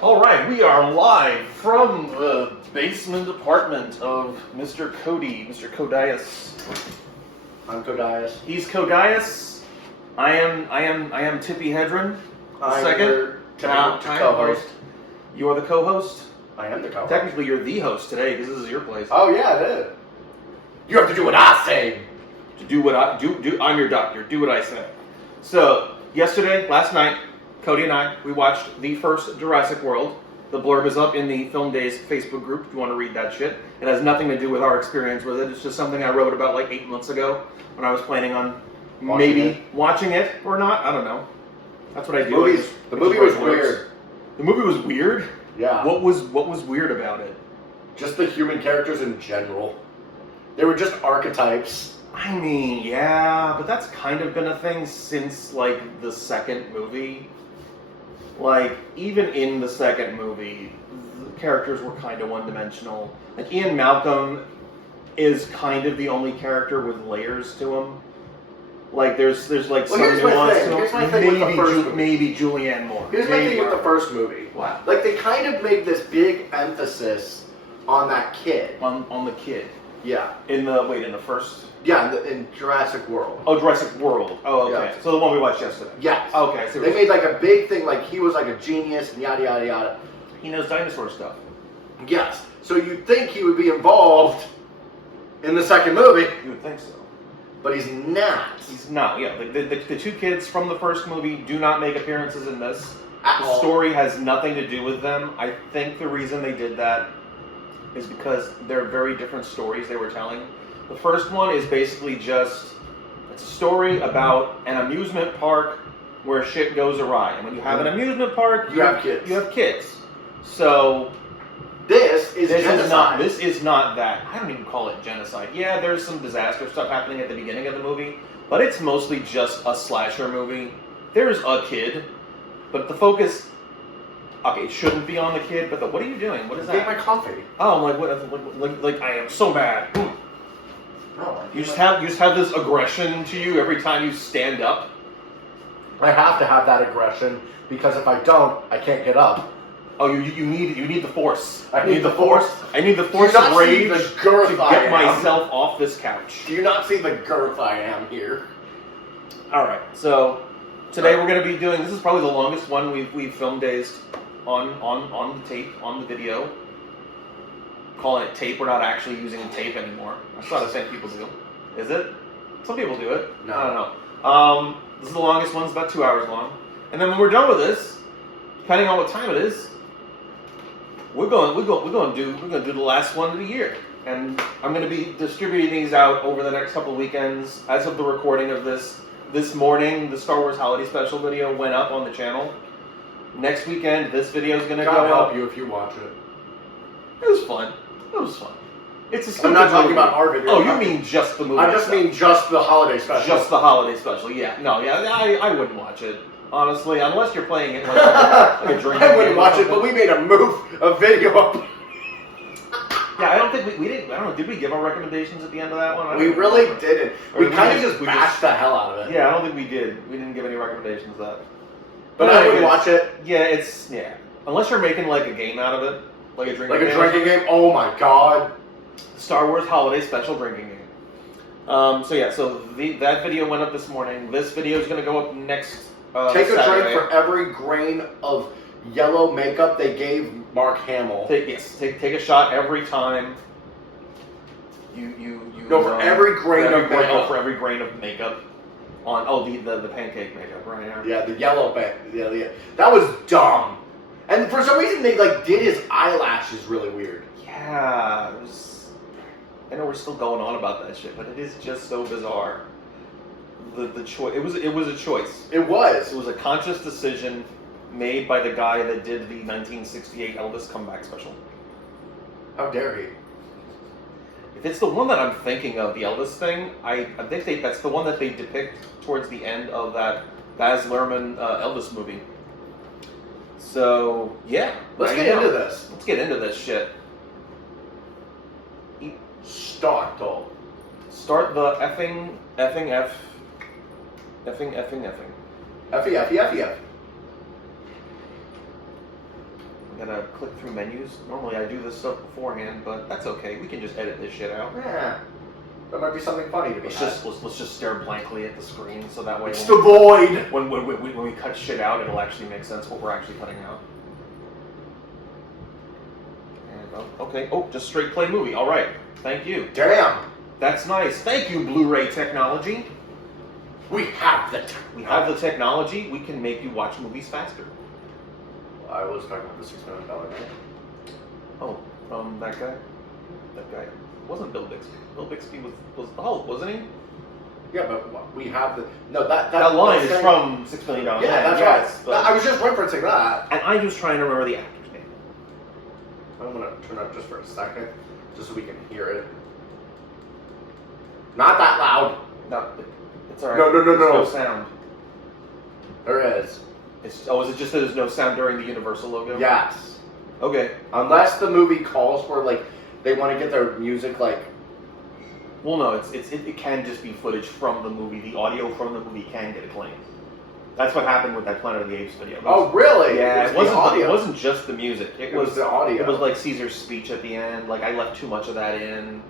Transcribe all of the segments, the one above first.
All right, we are live from the basement apartment of Mr. Cody, Mr. Codias. I'm Codias. He's Codias. I am Tippy Hedren. I'm Second. your co-host. You are the co-host. I am the co-host. Technically, you're the host today because this is your place. Oh yeah, it is. You have to do what I say. To do what I do. I'm your doctor. Do what I say. So last night, Cody and I, we watched the first Jurassic World. The blurb is up in the Film Days Facebook group if you want to read that shit. It has nothing to do with our experience with it. It's just something I wrote about like 8 months ago when I was planning on watching it or not. I don't know. That's what I do. The movie was weird. The movie was weird? Yeah. What was weird about it? Just the human characters in general. They were just archetypes. I mean, yeah, but that's kind of been a thing since, like, the second movie. Like, even in the second movie, the characters were kind of one-dimensional. Like, Ian Malcolm is kind of the only character with layers to him. Like, there's like, some nuance to him. Here's my thing with the first movie. Maybe Julianne Moore. Here's my thing with the first movie. Wow. Like, they kind of made this big emphasis on that kid. On the kid. Yeah. In the first... Yeah, in Jurassic World. Oh, Jurassic World. Oh, okay. Yeah. So the one we watched yesterday. Yes. Okay. So they made like a big thing, like he was like a genius and yada yada yada. He knows dinosaur stuff. Yes. So you'd think he would be involved in the second movie. You would think so. But he's not. He's not, yeah. The two kids from the first movie do not make appearances in this. At The all. story has nothing to do with them. I think the reason they did that is because they're very different stories they were telling. The first one is basically just, it's a story about an amusement park where shit goes awry. And when you have an amusement park, you have kids. You have kids. So This is genocide. This is not that. I don't even call it genocide. Yeah, there's some disaster stuff happening at the beginning of the movie, but it's mostly just a slasher movie. There's a kid, but the focus... Okay, it shouldn't be on the kid, but what are you doing? What is that? Get my coffee. Oh, like I am so mad. No, You just have this aggression to you every time you stand up. I have to have that aggression because if I don't, I can't get up. Oh, you need the force. I need the force. I need the force Do you not of rage see the girth to I get am? myself off this couch. Do you not see the girth I am here? All right, so today we're going to be doing. This is probably the longest one we've filmed days on the tape, on the video. Calling it tape. We're not actually using tape anymore. That's not a thing people do. Is it? Some people do it. No. I don't know. This is the longest one. It's about 2 hours long. And then when we're done with this, depending on what time it is, we're going to do the last one of the year. And I'm going to be distributing these out over the next couple of weekends. As of the recording of this morning, the Star Wars Holiday Special video went up on the channel. Next weekend, this video is going to go God help up. you if you watch it. It was fun. It was fun. It's a stupid I'm not talking movie. about our video. Oh, you mean just the movie? I just mean just the holiday special. just the holiday special. Yeah, no, yeah, I wouldn't watch it honestly, unless you're playing it like a drinking I wouldn't game watch or it, but we made a video up. Yeah, I don't think we didn't. I don't know. Did we give our recommendations at the end of that one? I We don't really remember. didn't. Or We we kind of just- just we bashed the hell out of it. Yeah, I don't think we did. We didn't give any recommendations of that. But I would anyways, watch it. Yeah. Unless you're making like a game out of it, like a drinking Like a game. drinking game. Oh my god. Star Wars Holiday Special drinking game. That video went up this morning. This video is going to go up next Take a Saturday. drink for every grain of yellow makeup they gave Mark Hamill. Take a shot every time. You No, for every grain of makeup. for every grain of makeup on the pancake makeup right here. Yeah, the yellow bit. Yeah. That was dumb. And for some reason they did his eyelashes really weird. Yeah, it was. I know we're still going on about that shit, but it is just so bizarre. The choice. It was a choice. It was. It was a conscious decision made by the guy that did the 1968 Elvis comeback special. How dare he? If it's the one that I'm thinking of, the Elvis thing, I think that's the one that they depict towards the end of that Baz Luhrmann Elvis movie. So, yeah. Let's get into this. Let's get into this shit. Start the effing F. F-E-F-E-F-E-F. Gotta click through menus. Normally I do this stuff beforehand, but that's okay. We can just edit this shit out. Yeah. There might be something funny to be Let's just stare blankly at the screen so that way it's the void! When we cut shit out, it'll actually make sense what we're actually cutting out. And, okay. Oh, just straight play movie. All right. Thank you. Damn! That's nice. Thank you, Blu-ray technology. We have the technology. We can make you watch movies faster. I was talking about the $6 million man. Oh, that guy. That guy. It wasn't Bill Bixby. Bill Bixby was the Hulk, wasn't he? Yeah, but we have the that line is from $6 Million. Yeah, that's right. But, I was just referencing that. And I'm just trying to remember the actor's name. I'm gonna turn up just for a second, just so we can hear it. Not that loud. No, it's alright. No. There's no sound. There is. Is it just that there's no sound during the Universal logo? Yes. Okay. Unless the movie calls for like they want to get their music like. Well, no, it can just be footage from the movie. The audio from the movie can get acclaimed. That's what happened with that Planet of the Apes video. Oh, really? Yeah, it wasn't just the music. It was the audio. It was like Caesar's speech at the end. Like I left too much of that in.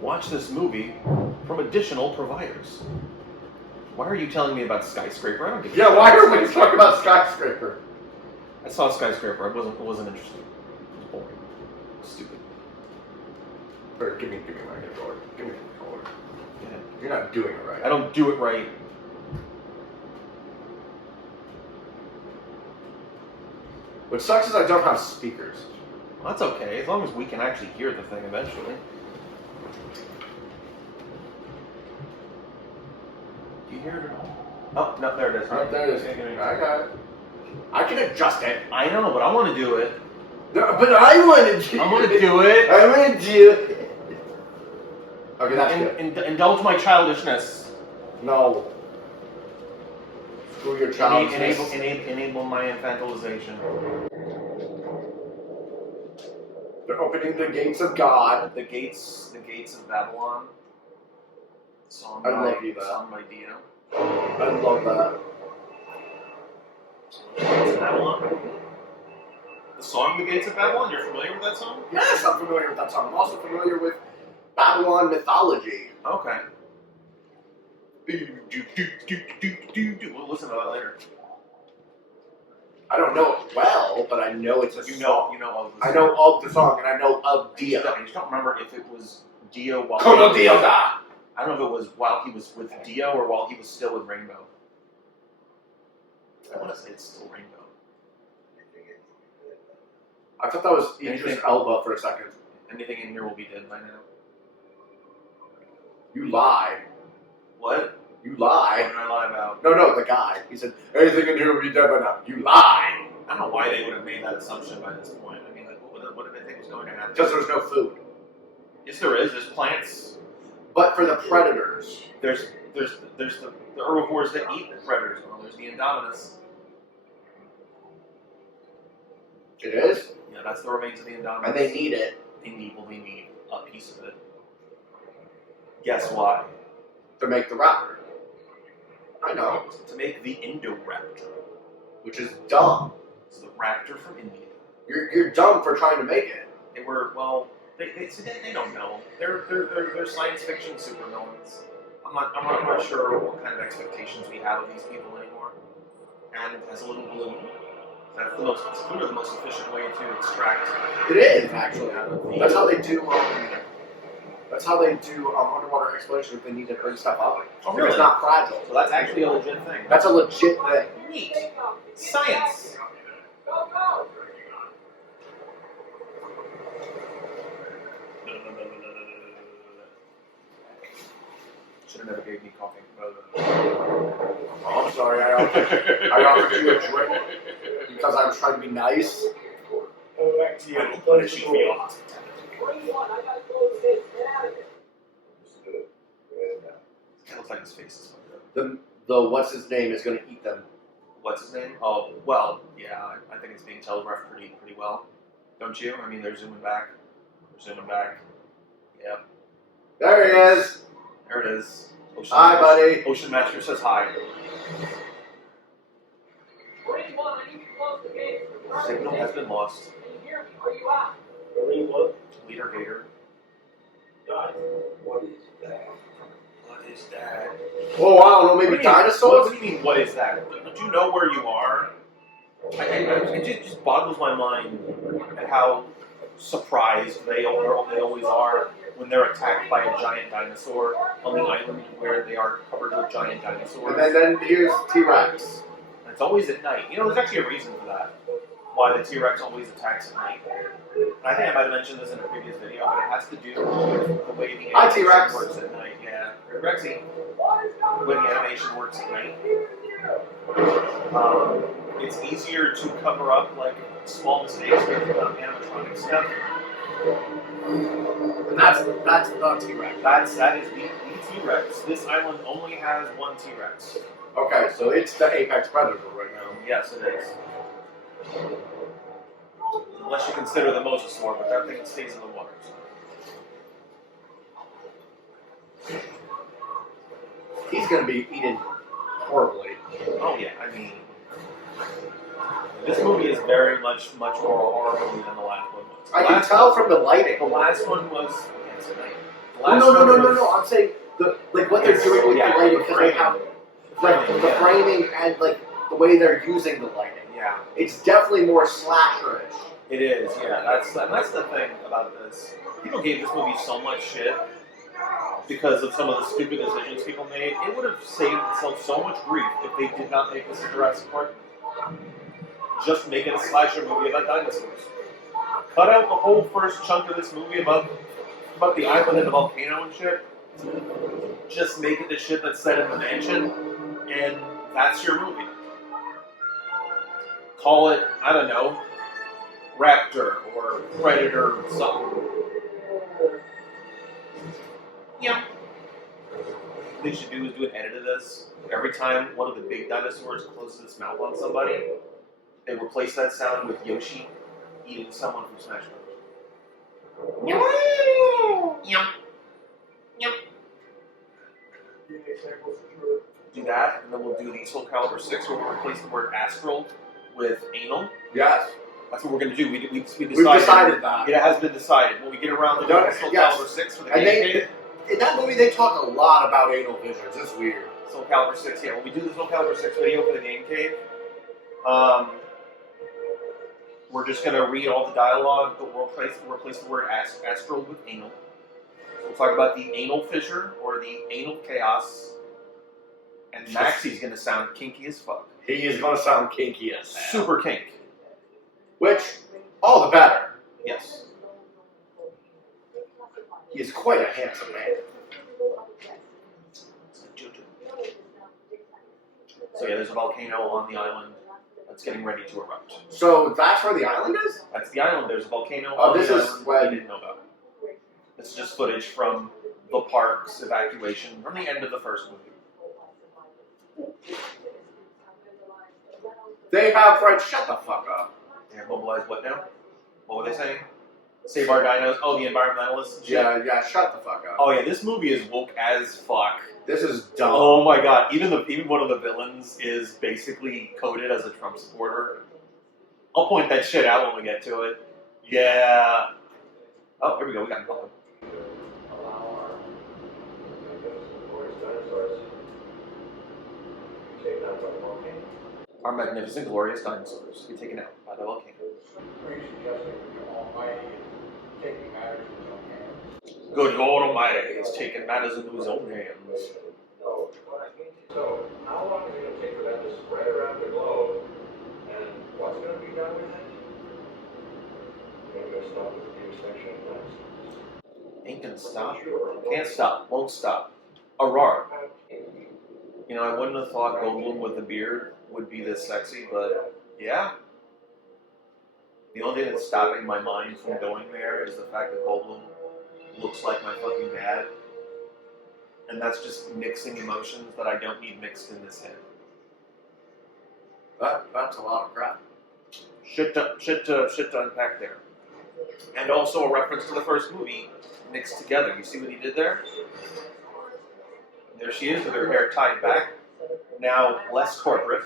Watch this movie from additional providers. Why are you telling me about Skyscraper? I don't give a shit. Yeah, why are we talking about Skyscraper? I saw Skyscraper. It wasn't interesting. It was boring. Stupid. Or give me my controller. Give me the controller. Yeah. You're not doing it right. I don't do it right. What sucks is I don't have speakers. Well, that's okay, as long as we can actually hear the thing eventually. Do you hear it at all? Oh, no, there it is. Right there it is. Okay, I got it. I can adjust it. I know, but I want to do it. No, but I want to do it. I want to do it. I want to do it. Okay, that's good. Indulge my childishness. No. Screw your childishness. Enable my infantilization. They're opening the gates of God. The gates of Babylon. Song I love you that. Song by Dio. I love that. Gates of Babylon. The song "The Gates of Babylon." You're familiar with that song? Yes, I'm familiar with that song. I'm also familiar with Babylon mythology. Okay. We'll listen to that later. I don't know it well, but I know it's a song. You know of the I song. know of the song, and I know of Dio. I just don't remember if it was Dio while Kono Dio da! I don't know if it was while he was with Dio or while he was still with Rainbow. I want to say it's still Rainbow. I thought that was Idris Elba for a second. Anything in here will be dead by now. You lie. What? You What lie. did I lie about? No, the guy. He said, anything in here will be dead by now. You lie! I don't know why they would have made that assumption by this point. I mean, like, what did they think was going to happen? Because there's no food. Yes, there is. There's plants. But for the predators. There's the herbivores that eat the predators. Well, there's the Indominus. It is? Yeah, that's the remains of the Indominus. And they need it. They need a piece of it. Guess why? To make the raptor. I know. To make the Indoraptor. Which is dumb. It's the raptor from India. You're dumb for trying to make it. They were, well, they don't know. They're science fiction supervillains. I'm not sure what kind of expectations we have of these people anymore. And as a little balloon, it's clearly the most efficient way to extract. It is, actually. Out of the, That's how they do. That's how they do underwater exploration if they need to bring stuff up. Oh, If really? it's not fragile. So that's actually a legit thing. That's a legit thing. Neat. Science. Should have never gave me coffee. Oh, I'm sorry. I offered you a drink because I was trying to be nice. But it should be awesome. It looks like his face is fucked up. The what's his name is going to eat them. What's his name? Oh, well, yeah, I think it's being telegraphed pretty well. Don't you? I mean, they're zooming back. Yep. There he is. There it is. Hi, buddy. Ocean Master says hi. Signal has been lost. Leader Gator. What is that? What is that? Oh, I don't know, maybe What do you mean, dinosaurs? What do you mean, what is that? Don't you know where you are? It just boggles my mind at how surprised they always are when they're attacked by a giant dinosaur on the island where they are covered with giant dinosaurs. And then here's T-Rex. And it's always at night. You know, there's actually a reason for that. Why the T-Rex always attacks at night. And I think I might have mentioned this in a previous video, but it has to do with the way the Hi, animation T-Rex. works at night. Yeah, Rexy. The way the animation works at night. It's easier to cover up like small mistakes with animatronic stuff. And that's the T-Rex. That is the T-Rex. This island only has one T-Rex. Okay, so it's the apex predator right now. Yes, it is. Unless you consider the mosasaur, but that thing stays in the water. So. He's gonna be eaten horribly. Oh yeah, I mean, this movie is very much more a horror movie than the last one was. I can tell from the lighting. The last one was. Yes, No. I'm saying what they're doing with the lighting, because they have the framing and like the way they're using the lighting. Yeah, it's definitely more slasherish. it is. Yeah, that's the thing about this. People gave this movie so much shit because of some of the stupid decisions people made. It would have saved itself so much grief if they did not make this a Jurassic Park. Just make it a slasher movie about dinosaurs. Cut out the whole first chunk of this movie about the island and the volcano and shit. Just make it the shit that's set in the mansion, and that's your movie. Call it, I don't know, Raptor or Predator or something. Yeah. What they should do is do an edit of this. Every time one of the big dinosaurs closes its mouth on somebody, they replace that sound with Yoshi eating someone from Smash Bros. Yum. Do that, and then we'll do the Soul Calibur 6 where we replace the word astral with anal. Yes. That's what we're going to do. We've We've decided that. It has been decided. When we get around to doing Soul Calibur 6 for the game, in that movie, they talk a lot about anal visions. It's weird. Soul Calibur 6, yeah. When we do the Soul Calibur 6 video for the Game Cave, we're just going to read all the dialogue, but we'll replace the word astral with anal. So we'll talk about the anal fissure, or the anal chaos, and Maxie's going to sound kinky as fuck. He is going to sound kinky as hell. Super kink. Which, all the better. Yes. He is quite a handsome man. So yeah, there's a volcano on the island that's getting ready to erupt. So that's where the island is? That's the island. There's a volcano on this the is island when... we didn't know about. This is just footage from the park's evacuation from the end of the first movie. They have Fred, shut the fuck up. They have mobilized what now? What were they saying? Save our dinos. Oh, the environmentalists and shit. Yeah, shut the fuck up. Oh yeah, this movie is woke as fuck. This is dumb. Oh my god, even one of the villains is basically coded as a Trump supporter. I'll point that shit out when we get to it. Yeah. Oh, here we go, we got it. Our magnificent, glorious dinosaurs get taken out by the volcano. Are you suggesting that the Almighty is taking matters in his own hands? Good Lord Almighty is taking matters into his own hands. No. So, how long is it going to take for that to spread around the globe? And what's going to be done with it? Maybe we'll stop with the extinction next. Ain't gonna stop. Can't stop. Won't stop. Arar. You know, I wouldn't have thought Goldblum with a beard would be this sexy, but yeah. The only thing that's stopping my mind from going there is the fact that Goldblum looks like my fucking dad. And that's just mixing emotions that I don't need mixed in this head. That's a lot of crap. Shit to unpack there. And also a reference to the first movie mixed together. You see what he did there? There she is with her hair tied back. Now less corporate.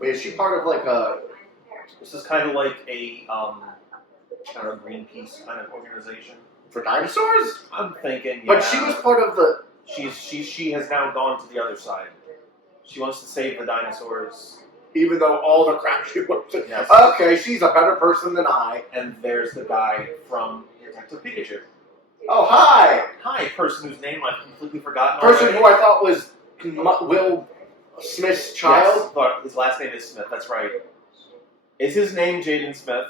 Wait, is she part of like a? This is kind of like a kind of Greenpeace kind of organization For dinosaurs? I'm thinking. Yeah, But she was part of the. She has now gone to the other side. She wants to save the dinosaurs. Even though all the crap she went through. Yes. Okay, she's a better person than I. And there's the guy from Detective Pikachu. Oh, hi! Hi, person whose name I've completely forgotten. Person already. who I thought was Will Smith's child. Yes, but his last name is Smith. That's right. Is his name Jaden Smith?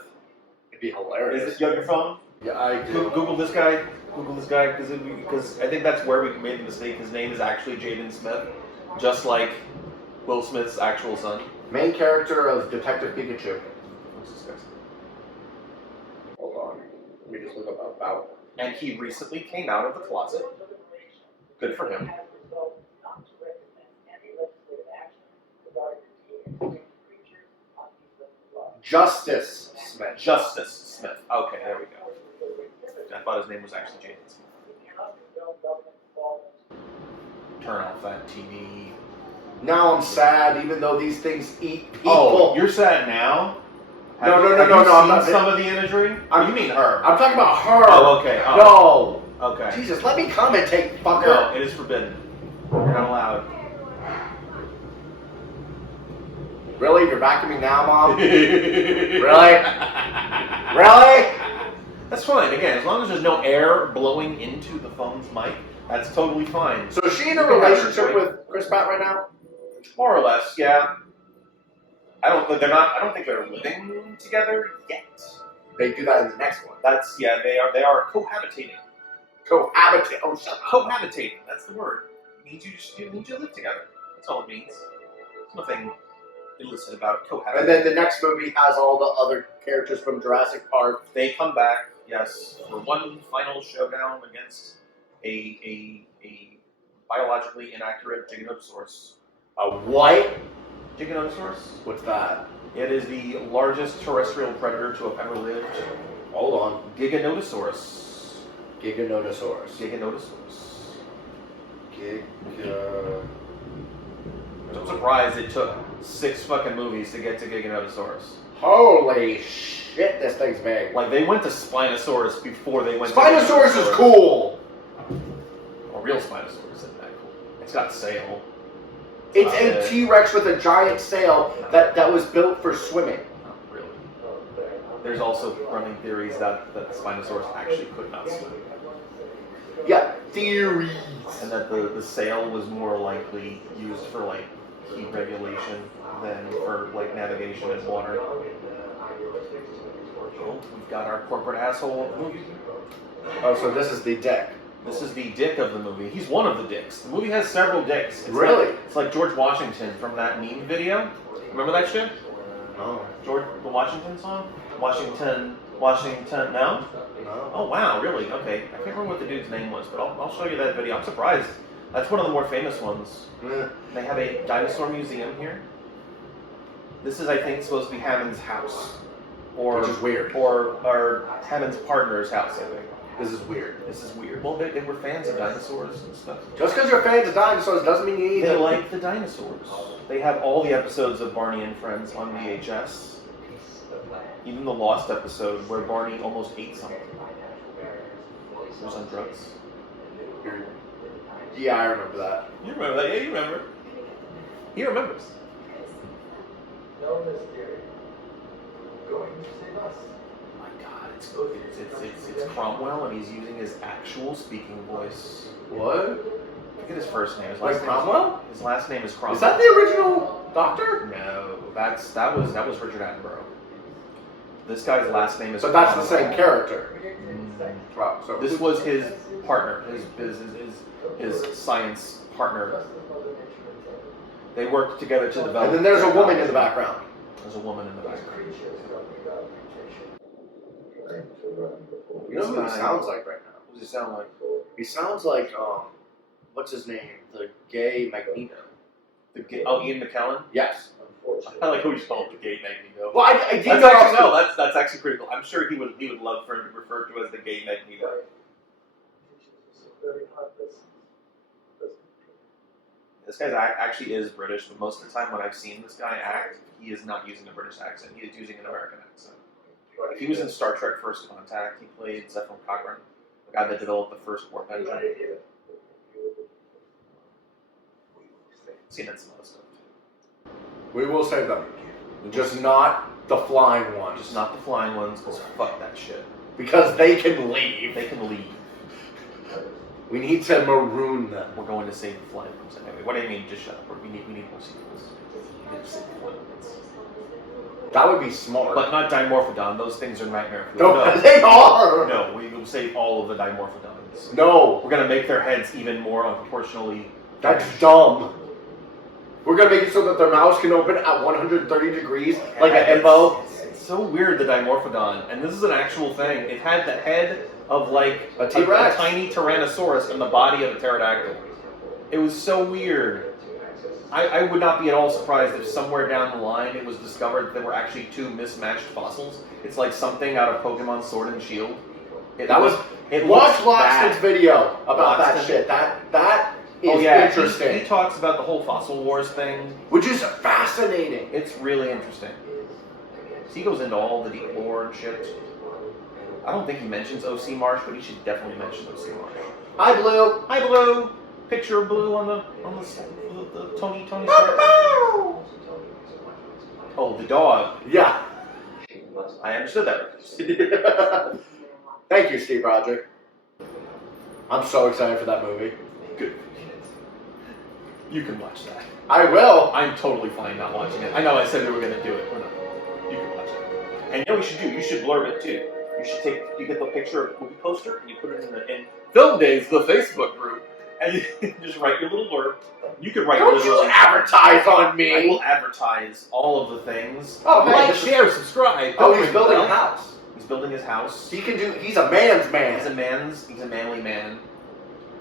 It'd be hilarious. Is it on your phone? Yeah, I do. Google this guy. Google this guy because I think that's where we made the mistake. His name is actually Jaden Smith, just like Will Smith's actual son. Main character of Detective Pikachu. What's this guy's name? Hold on. Let me just look up about. And he recently came out of the closet. Good for him. Justice Smith. Justice Smith. Okay, there we go. I thought his name was actually Jaden Smith. Turn off that TV. Now I'm sad, even though these things eat people. Oh, you're sad now? No, Have no, you I'm not. seen some of the imagery? You mean her? I'm talking about her. Oh, okay. Oh. No. Okay. Jesus, let me commentate, fucker. No, it is forbidden. You're not allowed. Really? You're vacuuming now, Mom? Really? Really? That's fine. Again, as long as there's no air blowing into the phone's mic, that's totally fine. So is she in a relationship with Chris Pratt right now? More or less, yeah. I don't think they're living together yet. They do that in the next one. That's they are cohabitating. Cohabitate. Oh, shut up. Cohabitating. That's the word. It means you need to live together. That's all it means. There's nothing illicit about cohabitating. And then the next movie has all the other characters from Jurassic Park. They come back, yes, for one final showdown against a biologically inaccurate Giganotosaurus. A what? Giganotosaurus? What's that? It is the largest terrestrial predator to have ever lived. Hold on. Giganotosaurus. Giganotosaurus. Giganotosaurus. Giga... I'm surprised it took 6 fucking movies to get to Giganotosaurus. Holy shit, this thing's big. Like, they went to Spinosaurus before they went Spinosaurus to is cool! A real Spinosaurus isn't that cool. It's got a sail. It's a T-Rex with a giant sail that was built for swimming. Not really. There's also running theories that the Spinosaurus actually could not swim. Yeah, theories. And that the sail was more likely used for, like, heat regulation than for, like, navigation in water. Oh, we've got our corporate asshole of the movie. Oh, so this is the deck. This is the dick of the movie. He's one of the dicks. The movie has several dicks. Really? It's like George Washington from that meme video. Remember that shit? No. The Washington song? Washington, no? No. Oh, wow, really? Okay. I can't remember what the dude's name was, but I'll show you that video. I'm surprised. That's one of the more famous ones. They have a dinosaur museum here. This is, I think, supposed to be Hammond's house. Which is weird. Or Hammond's partner's house, I think. This is weird. This is weird. Well, they were fans of dinosaurs and stuff. Just because you're fans of dinosaurs doesn't mean you need They them. like the dinosaurs. They have all the episodes of Barney and Friends on VHS. Even the Lost episode where Barney almost ate something. He was on drugs. Yeah, I remember that. You remember that? Yeah, you remember. He remembers. No mystery. Going to save us. Oh my God, it's Cromwell, and he's using his actual speaking voice. What? Look at his first name. His Like last name Cromwell? His last name is Cromwell. Is that the original Doctor? No, that was Richard Attenborough. This guy's last name is. But that's the Cromwell. same character. Mm. Wow, so This was his partner, his science partner. They worked together to develop. And then there's a woman in technology. the background. There's a woman in the background. You know who he sounds like right now? What does he sound like? He sounds like, what's his name? The gay Magneto. Ian McKellen? Yes. I like how you spelled the gay Magneto. Well, I did That's know actually, no, that's actually pretty cool. I'm sure he would love for him to be referred to as the gay Magneto. This guy actually is British, but most of the time when I've seen this guy act, he is not using a British accent. He is using an American accent. He was in Star Trek First Contact. He played Zephram Cochrane, the guy that developed the first warp engine. Seen that some other stuff too. We will save them. Just not the flying ones. Just not the flying ones, because fuck that shit. Because they can leave. They can leave. We need to maroon them. We're going to save the flying ones anyway. What do you mean? Just shut up. We need more sequels. We need to save the flying ones. That would be smart. But not Dimorphodon. Those things are nightmare food. No, they are. No, we will save all of the Dimorphodons. No. We're gonna make their heads even more unproportionally. That's dumb. We're gonna make it so that their mouths can open at 130 degrees, like a hippo. It's so weird, the Dimorphodon, and this is an actual thing. It had the head of like A T-Rex. a tiny Tyrannosaurus and the body of a pterodactyl. It was so weird. I would not be at all surprised if somewhere down the line it was discovered that there were actually two mismatched fossils. It's like something out of Pokemon Sword and Shield. Watch Locksmith's video about that Locksmith. shit. That is interesting. He talks about the whole Fossil Wars thing. Which is fascinating. It's really interesting. He goes into all the deep lore and shit. I don't think he mentions O.C. Marsh, but he should definitely mention O.C. Marsh. Hi, Blue. Hi, Blue. Picture of Blue on the Tony Stark. Oh, the dog. Yeah. I understood that. Thank you, Steve Roger. I'm so excited for that movie. Good. You can watch that. I will. I'm totally fine not watching it. I know I said we were going to do it. We're not. You can watch it. And you know what you should do? You should blurb it too. You get the picture of the movie poster and you put it in Film Days, the Facebook group, and you just write your little blurb. You can write. Don't you advertise on me. I will advertise all of the things. Oh, man, like, this is- share, subscribe. Oh, Don't he's ring building the a bell. house. He's building his house. He's a man's man. He's a manly man.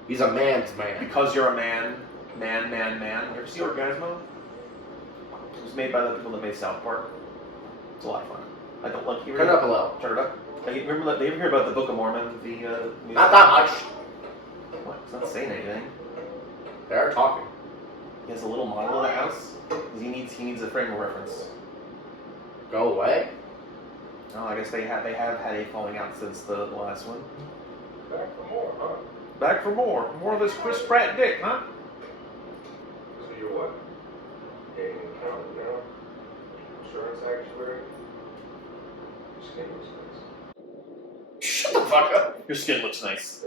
He's a man's man. Because you're a man. You ever see Orgasmo? It was made by the people that made South Park. It's a lot of fun. I don't like hearing Turn it up a little. Turn it up. Like, remember that? They ever hear about the Book of Mormon? Not that much. What? It's not saying anything. They're talking. He has a little model of the house. He needs a frame of reference. Go away. Oh, I guess they have had a falling out since the last one. Back for more, huh? Back for more. More of this Chris Pratt dick, huh? So you're what? Getting accountant now? Insurance actuary? Skin looks nice. Shut the fuck up. Your skin looks nice.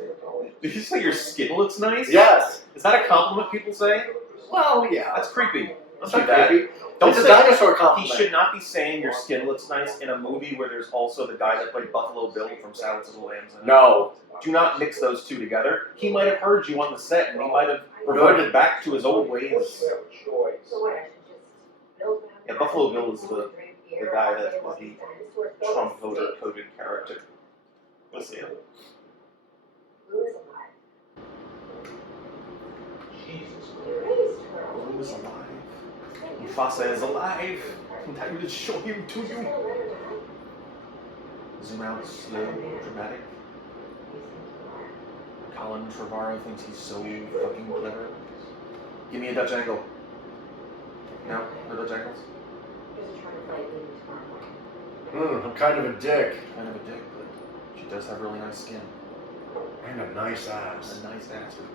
Did you say your skin looks nice? Yes. Is that a compliment people say? Well, yeah. That's creepy. Don't That's do not that. creepy. Don't It's a say- dinosaur He compliment. should not be saying your skin looks nice in a movie where there's also the guy that played Buffalo Bill from Silence of the Lambs. In it. No. Do not mix those two together. He might have heard you on the set and he might have reverted back to his old ways. Yeah, Buffalo Bill is the guy that was the Trump voter coded character. Let's see him. Jesus Blue is alive. Mufasa is alive. I will show him to you. Zoom out, slow, dramatic. Colin Trevorrow thinks he's so fucking clever. Give me a Dutch angle. No? No Dutch angles? I'm kind of a dick. Kind of a dick, but she does have really nice skin. And a nice A ass. nice ass with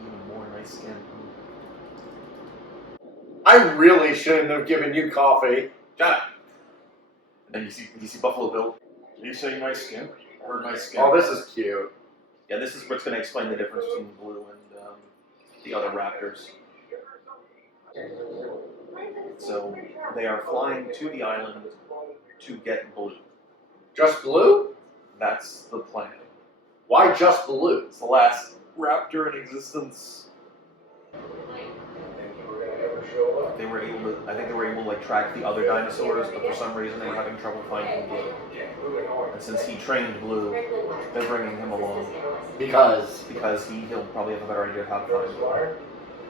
even more nice skin. I really shouldn't have given you coffee. Shut up! And then you see Buffalo Bill. Did you say nice skin? Or nice skin? Oh, this is cute. Yeah, this is what's going to explain the difference between Blue and the other raptors. So they are flying to the island to get Blue. Just blue? That's the plan. Why just blue? It's the last raptor in existence. think you were gonna ever show up. They were able to, I think they were able to like track the other dinosaurs, but for some reason they were having trouble finding Blue. And since he trained Blue, they're bringing him along Because because he'll probably have a better idea of how to find Blue.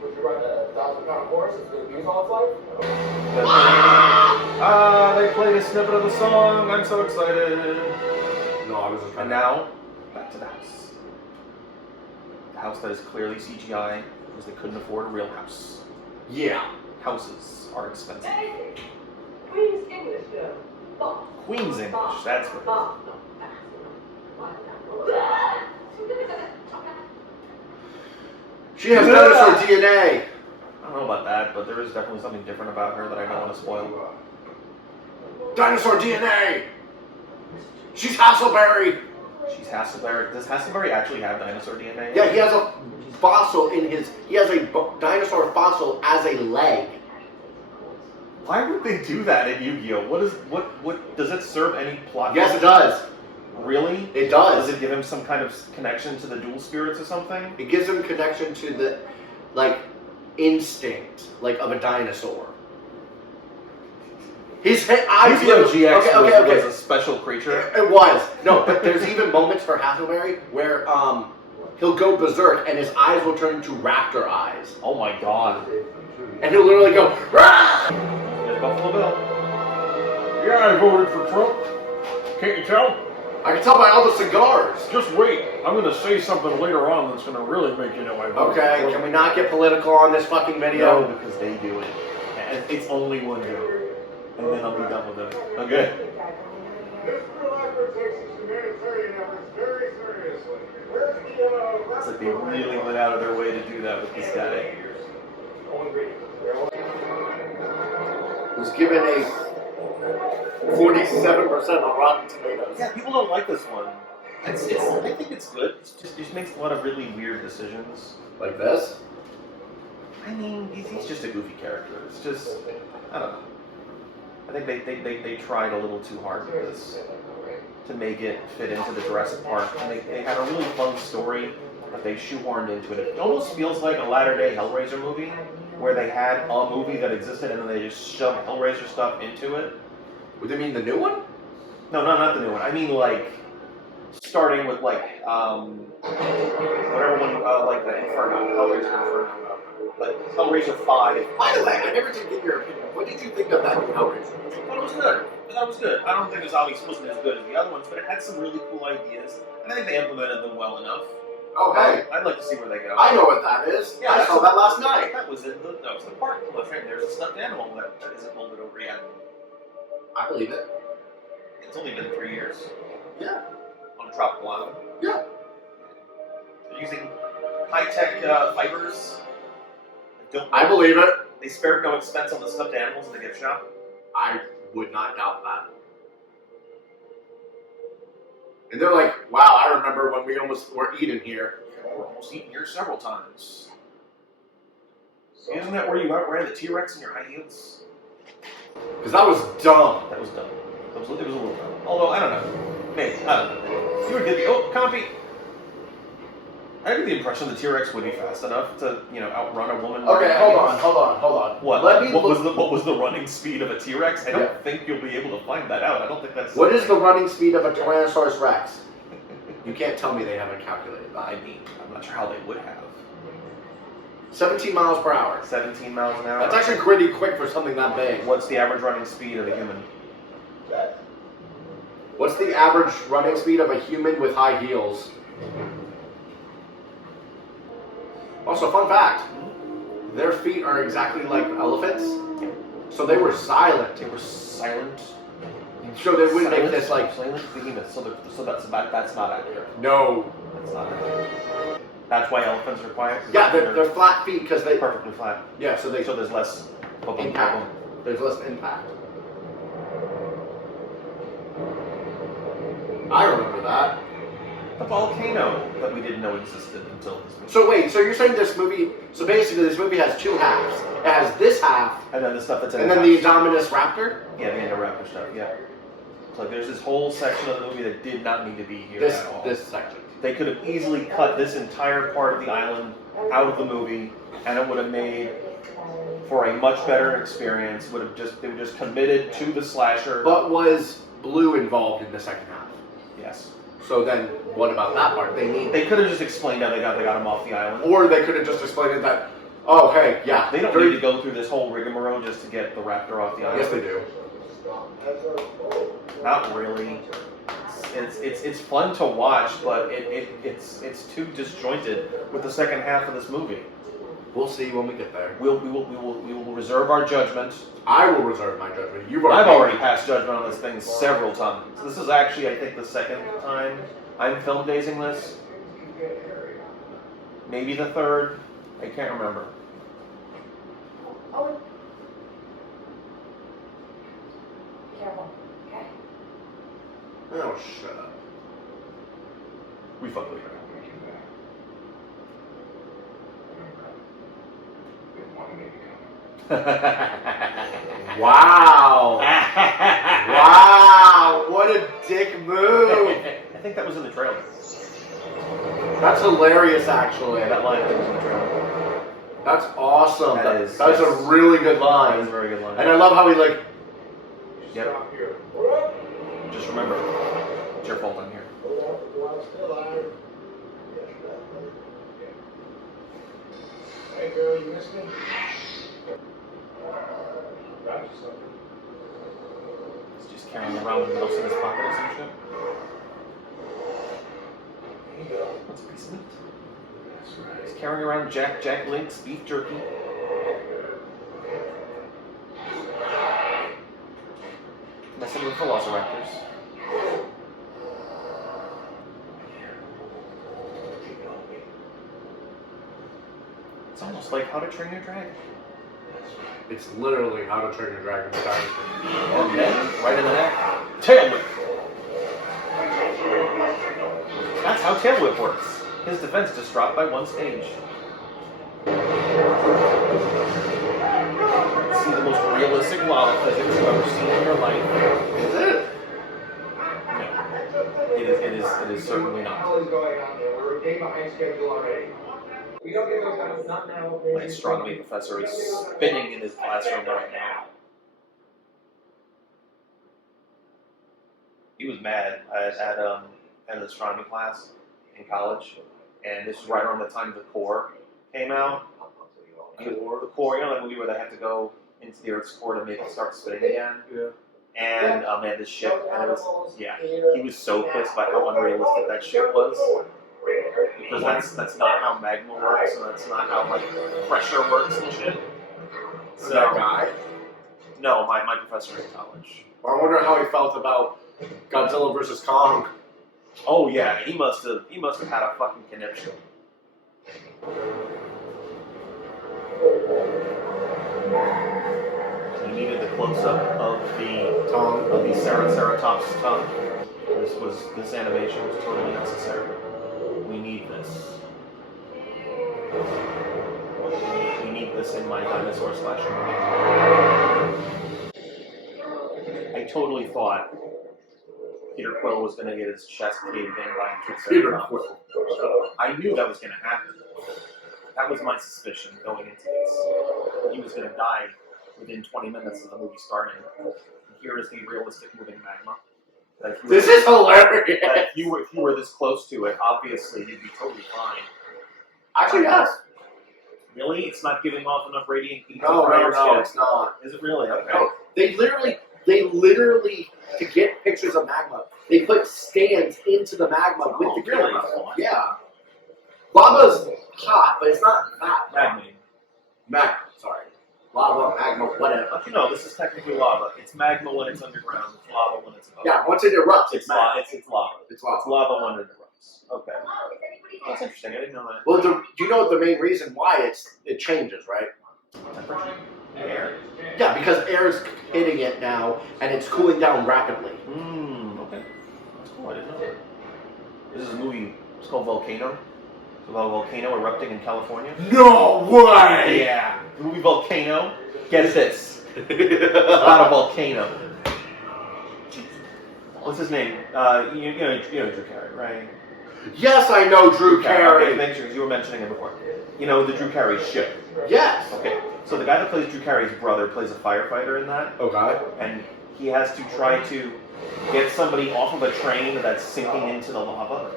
Would you ride a 1,000-pound horse that's going to abuse all its life? They played a snippet of the song. I'm so excited. no, I was just And trying now, back to the house. The house that is clearly CGI, because they couldn't afford a real house. Yeah. Houses are expensive. Queen's English girl. Queen's English, that's what it She has dinosaur DNA. is. I don't know about that, but there is definitely something different about her that I don't want to spoil. Dinosaur DNA. She's Hasselberry. She's Hasselberry. Does Hasselberry actually have dinosaur DNA? Yeah, he has a fossil in his. He has a dinosaur fossil as a leg. Why would they do that in Yu-Gi-Oh? What does it serve any plot? Yes, it does. Really? It does. Does it give him some kind of connection to the dual spirits or something? It gives him connection to the, like, instinct, like, of a dinosaur. His eyes. Yu-Gi-Oh GX okay. was a special creature. It was. No, but there's even moments for Hasselberry where he'll go berserk and his eyes will turn into raptor eyes. Oh my god. And he'll literally go, Rah! There's Buffalo Bill. Yeah, I voted for Trump. Can't you tell? I can tell by all the cigars. Just wait. I'm going to say something later on that's going to really make you know I voted for Okay, Trump. can we not get political on this fucking video? No, because they do it. And it's only one joke. And then I'll be done with it. Okay. Mr. Lockwood takes his humanitarian efforts very seriously. Where's the, It's like they really went out of their way to do that with this guy. Was given a 47% on Rotten Tomatoes. Yeah, people don't like this one. I think it's good. It just makes a lot of really weird decisions. Like this? I mean, he's just a goofy character. It's just, I don't know. I think they tried a little too hard with this to make it fit into the Jurassic Park. And they had a really fun story that they shoehorned into it. It almost feels like a latter-day Hellraiser movie, where they had a movie that existed and then they just shoved Hellraiser stuff into it. Would you mean the new one? No, not the new one. I mean, like, starting with, like, whatever one, like the Inferno, Hellraiser Inferno. Like, Hellraiser 5. By the way, I never did get your opinion. What did you think of that new Hellraiser? I thought it was good. I thought it was good. I don't think it wasn't as good as the other ones, but it had some really cool ideas, and I think they implemented them well enough. Oh, hey. I'd like to see where they go. I know what that is. Yeah, I saw that last night. That was in the park. Look, right, there's a stuffed animal that isn't molded over yet. I believe it. It's only been 3 years. Yeah. On a tropical island. Yeah. They're using high-tech fibers. I believe it. They spared no expense on the stuffed animals in the gift shop. I would not doubt that. And they're like, wow, I remember when we almost were eating here. We're almost eaten here several times. Isn't that where you outran the T-Rex in your high heels? Because that was dumb. That was dumb. It was a little dumb. Although, I don't know. Maybe. I don't know. You would get the... Oh, Compy! I get the impression the T-Rex would be fast enough to, outrun a woman. Okay, hold on. What? What was the running speed of a T-Rex? I don't Yeah. think you'll be able to find that out. I don't think that's... What is the running speed of a Tyrannosaurus Rex? You can't tell me they haven't calculated that. I mean, I'm not sure how they would have. 17 miles per hour. 17 miles an hour? That's actually pretty quick for something that big. What's the average running speed of a human? What's the average running speed of a human with high heels? Also, fun fact, their feet are exactly like elephants, so they were silent. They were silent. So they wouldn't make this like... Silent behemoths, so that's not accurate. No. That's not accurate. That's why elephants are quiet? Yeah, they're flat feet because they... Perfectly flat. Yeah, so they... So there's less... impact. There's less impact. I remember that. The volcano that we didn't know existed until this movie. So wait, so you're saying this movie... So basically this movie has two halves. It has this half, And then the stuff that's in and the then the Indominus Raptor. Yeah, the Indoraptor stuff, yeah. So there's this whole section of the movie that did not need to be here at all. This section. They could have easily cut this entire part of the island out of the movie, and it would have made for a much better experience. They would have just committed to the slasher. But was Blue involved in the second half? Yes. So then, what about that part? They could have just explained how they got him off the island. Or they could have just explained it that, oh, hey, yeah. They don't need to go through this whole rigmarole just to get the raptor off the island. Yes, they do. Not really. It's fun to watch, but it's too disjointed with the second half of this movie. We'll see when we get there. We will reserve our judgment. I will reserve my judgment. I've already passed judgment on this thing several times. This is actually, I think, the second time I'm film dazing this. Maybe the third. I can't remember. Oh. Careful. Okay. Oh, shut up. We fuck with her. Wow. Wow. What a dick move. I think that was in the trailer. That's hilarious, actually. Yeah, that line was in the trailer. That's awesome. That's a really good That line. is a very good line. And I love how he like. Yep. Just remember, it's your fault I'm here. Hey girl, you missed me? Got you something. He's just carrying around with mouse in his pocket or some shit. There you go. What's a piece of meat? That's right. He's carrying around Jack Link's beef jerky. Messing with velociraptors. It's almost like How to Train Your Dragon. It's literally How to Train Your Dragon style. And then, right in the neck, tail whip. That's how tail whip works. His defense just dropped by 1 stage. See the most realistic lava physics you've ever seen in your life. Is it? No. It is certainly What the not. hell is going on there? We're a day behind schedule already. We don't get those guys, not now. My astronomy professor is spinning in his classroom right now. He was mad at an astronomy class in college, and this was right around the time the core came out. The core, you know, that movie where they have to go into the Earth's core to make it start spinning again. Yeah. And they had this ship, and it was, yeah, he was so pissed by how unrealistic that ship was. Because that's not how magma works, and that's not how like pressure works and shit. So, That guy? No, my professor in college. I wonder how he felt about Godzilla vs. Kong. Oh yeah, he must have had a fucking conniption. He needed the close-up of the Ceratops tongue. This animation was totally necessary. We need this. We need this in my dinosaur slasher movie. I totally thought Peter Quill was going to get his chest caved in by a Triceratops. I knew that was going to happen. That was my suspicion going into this. He was going to die within 20 minutes of the movie starting. Here is the realistic moving magma. This is hilarious. If you were this close to it, obviously you'd be totally fine. Actually, yes. Really? It's not giving off enough radiant heat? No, it's not. Is it really? Okay. No, they literally, to get pictures of magma, they put stands into the magma with the really? camera. Yeah. Lava's hot, but it's not that Magma. magma, sorry. Lava, magma, whatever. But you know, this is technically lava. It's magma when it's underground. It's lava when it's above. Yeah, once it erupts, It's magma. It's lava. It's lava. It's lava when it erupts. Okay. That's interesting. I didn't know that. Well, do you know the main reason why it changes, right? Temperature? Air. Yeah, because air is hitting it now, and it's cooling down rapidly. Okay. That's cool. I didn't know that. This is a movie. It's called Volcano. It's about a volcano erupting in California. No way! Yeah. The movie Volcano. Get this. It's about a volcano. What's his name? You know Drew Carey, right? Yes, I know Drew Carey. Okay, you were mentioning him before. You know the Drew Carey ship. Yes. Okay. So the guy that plays Drew Carey's brother plays a firefighter in that. Okay. And he has to try to get somebody off of a train that's sinking into the lava,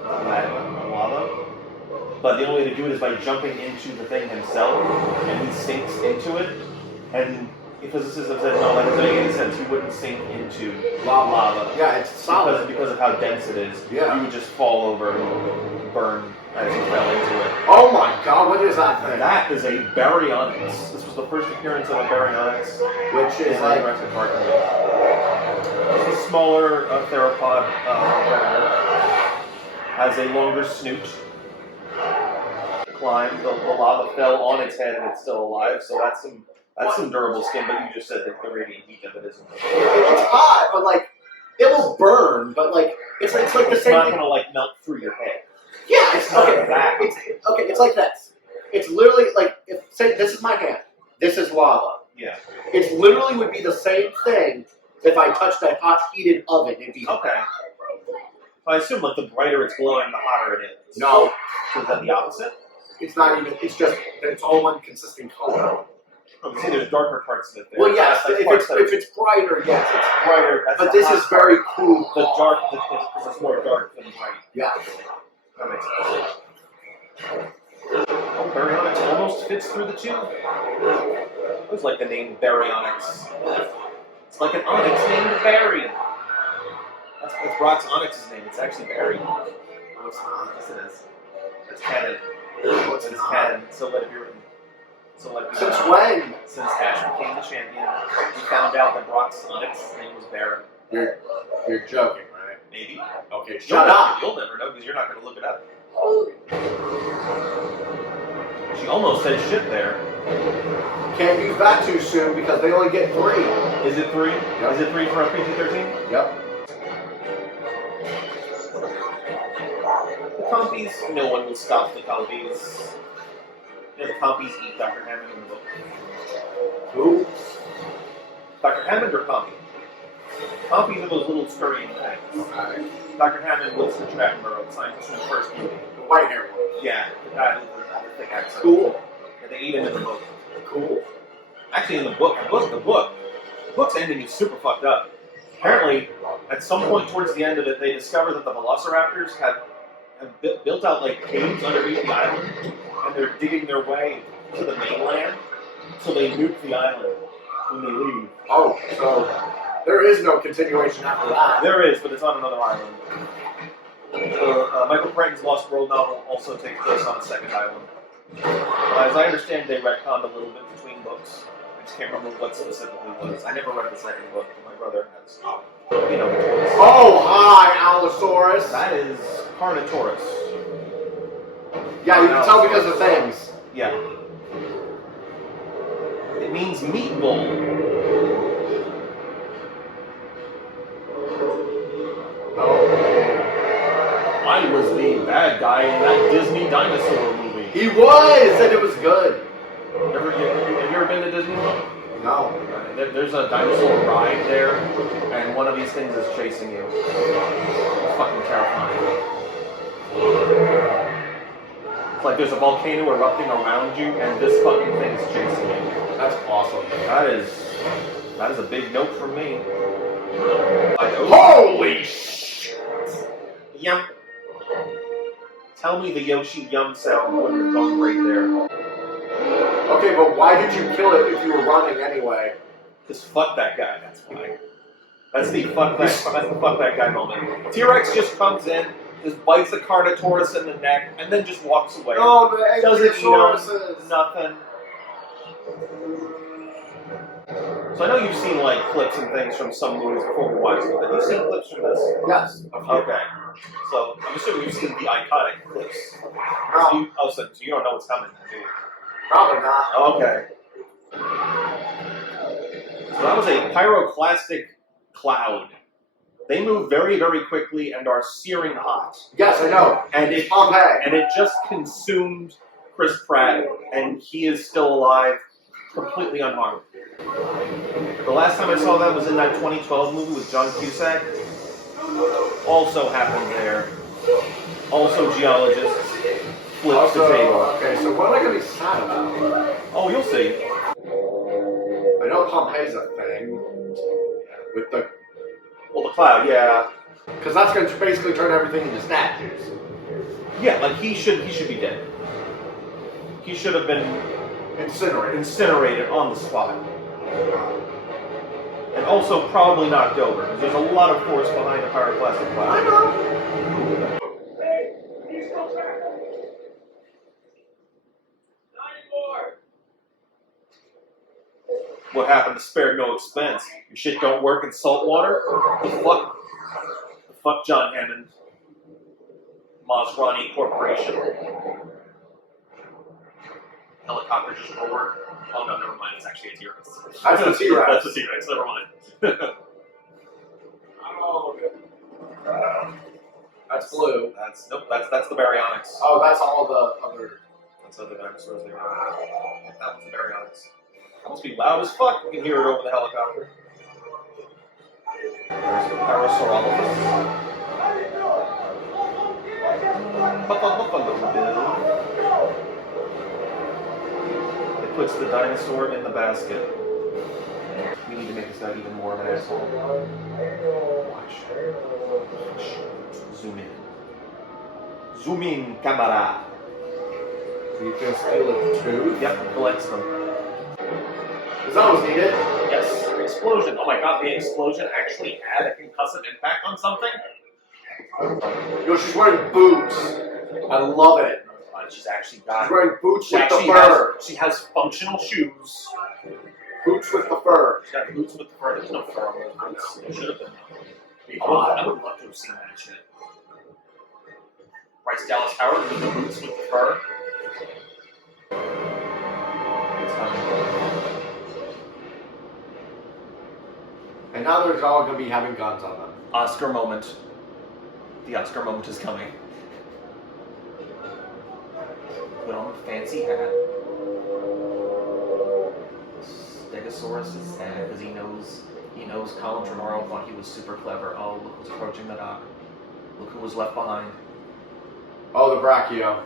But the only way to do it is by jumping into the thing himself, and he sinks into it. And physicists have said no, that doesn't make any sense. You wouldn't sink into lava. Yeah, it's solid. Because of how dense it is. Yeah. You would just fall over and burn as you fell into it. Oh my god, what is that thing? That is a baryonyx. This was the first appearance of a baryonyx. Which is in like... Jurassic Park movie. It's a smaller theropod predator. Has a longer snoot. Climbed. The lava fell on its head and it's still alive, so that's some durable skin, but you just said that the radiant heat of it isn't. It's hot, but like, it will burn, but like, it's like the same It's not thing. gonna like melt through your head. Yeah, it's okay. It's like this. It's literally like, say this is my hand. This is lava. Yeah. It literally would be the same thing if I touched a hot heated oven. It'd be Okay. So I assume like the brighter it's glowing, the hotter it is. No, So is that the opposite? it's not even. It's just it's all one consistent color. Oh, see, there's darker parts of it there. Well, yes, That's if parts that are it's brighter, yes. It's, brighter. That's but the this hot is part. very cool. The dark, because it's more dark than bright. Yeah. That makes sense. Oh, baryonyx almost fits through the tube. It was like the name baryonyx. It's like an onyx named Barry. That's Brock's onyx's name. It's actually Barry. No, it's not. Yes, it is. It's canon. It's It's not. canon. So let it be written. So let it be Since known. when? Since Ash became the champion, we found out that Brock's onyx's name was Barry. You're joking, right? Maybe. Okay, You'll shut never- up. You'll never know because you're not going to look it up. She almost said shit there. Can't use that too soon because they only get 3. Is it 3? Yep. Is it 3 for a PG-13? Yep. The compies, no one will stop the compies. You know, the compies eat Dr. Hammond in the book. Who? Dr. Hammond or Compy? Compies are those little scurrying things. Okay. Dr. Hammond was the Attenborough, the scientist from the first movie. The white hair one. Yeah, the guy with the thick accent. Cool. And they eat him in the book. Cool. Actually, in the book's ending is super fucked up. Apparently, at some point towards the end of it, they discover that the Velociraptors have built out like caves underneath the island, and they're digging their way to the mainland, so they nuke the island when they leave. Oh, so there is no continuation after that. There is, but it's on another island. Michael Crichton's Lost World novel also takes place on a second island. As I understand, they retconned a little bit between books. I just can't remember what specifically was. I never read the second book, but my brother has. You know, Oh, hi, Allosaurus. that is Carnotaurus. Yeah, you can tell because of things. Yeah. It means meatball. Oh. I was the bad guy in that Disney dinosaur movie. He was, and it was good. Have you ever been to Disney World? No. There's a dinosaur ride there, and one of these things is chasing you. It's fucking terrifying. It's like there's a volcano erupting around you, and this fucking thing is chasing you. That's awesome. That is a big note from me. Holy shit! Yum. Tell me the Yoshi yum sound wouldn't have gone right there. Okay, but why did you kill it if you were running anyway? Just fuck that guy, that's why. That's the fuck that guy moment. T-Rex just comes in, just bites the Carnotaurus in the neck, and then just walks away. Oh, the Doesn't Ankylosaurus. nothing. So I know you've seen like clips and things from some movies before we watched them. Have you seen clips from this? Yes. Okay. So I'm assuming you've seen the iconic clips. No, So you don't know what's coming, do you? probably not. Okay. So that was a pyroclastic cloud. They move very, very quickly and are searing hot. Yes, I know. And it Pompeii. just consumed Chris Pratt, and he is still alive, completely unharmed. The last time I saw that was in that 2012 movie with John Cusack. Also happened there. Also geologists. Flips the table. Okay, so what am I going to be sad about? Oh, you'll see. I know Pompeii's a thing. With the... Well, the cloud, yeah. Because that's going to basically turn everything into statues. Yeah, like he should be dead. He should have been Incinerated. incinerated on the spot. And also probably knocked over, because there's a lot of force behind a pyroclastic I cloud. know. Hey, he's still trapped. 94. What happened to spare no expense? Your shit don't work in salt water? The fuck? The fuck John Hammond? Maserati Corporation. Helicopter just lowered. Oh no, never mind. It's actually a T-Rex. That's a T-Rex. That's a T-Rex. Never mind. Oh, good. That's blue. That's nope. That's the baryonyx. Oh, that's all the other. That's other dinosaurs there. That was the baryonyx. That must be loud as fuck. You can hear it over the helicopter. There's the Parasaurolophus. It puts the dinosaur in the basket. We need to make this guy even more of an asshole. Watch. Zoom in. Zoom in, camera. So you can steal a tooth? Yep, collects them. Is that what's needed? Yes, explosion. Oh my god, the explosion actually had a concussive impact on something? Yo, she's wearing boots. I love it. She's actually got. She's wearing boots She with the actually fur. she has functional shoes. Boots with the fur. She's got boots with the fur. There's no fur on those boots. There should have been. I would love to have seen that shit. Bryce Dallas Howard with the boots with the fur. It's coming. And now they're all going to be having guns on them. Oscar moment. The Oscar moment is coming. Put on a fancy hat. Stegosaurus is sad because he knows Colin Trevorrow thought he was super clever. Oh, look who's approaching the dock. Look who was left behind. Oh, the brachio.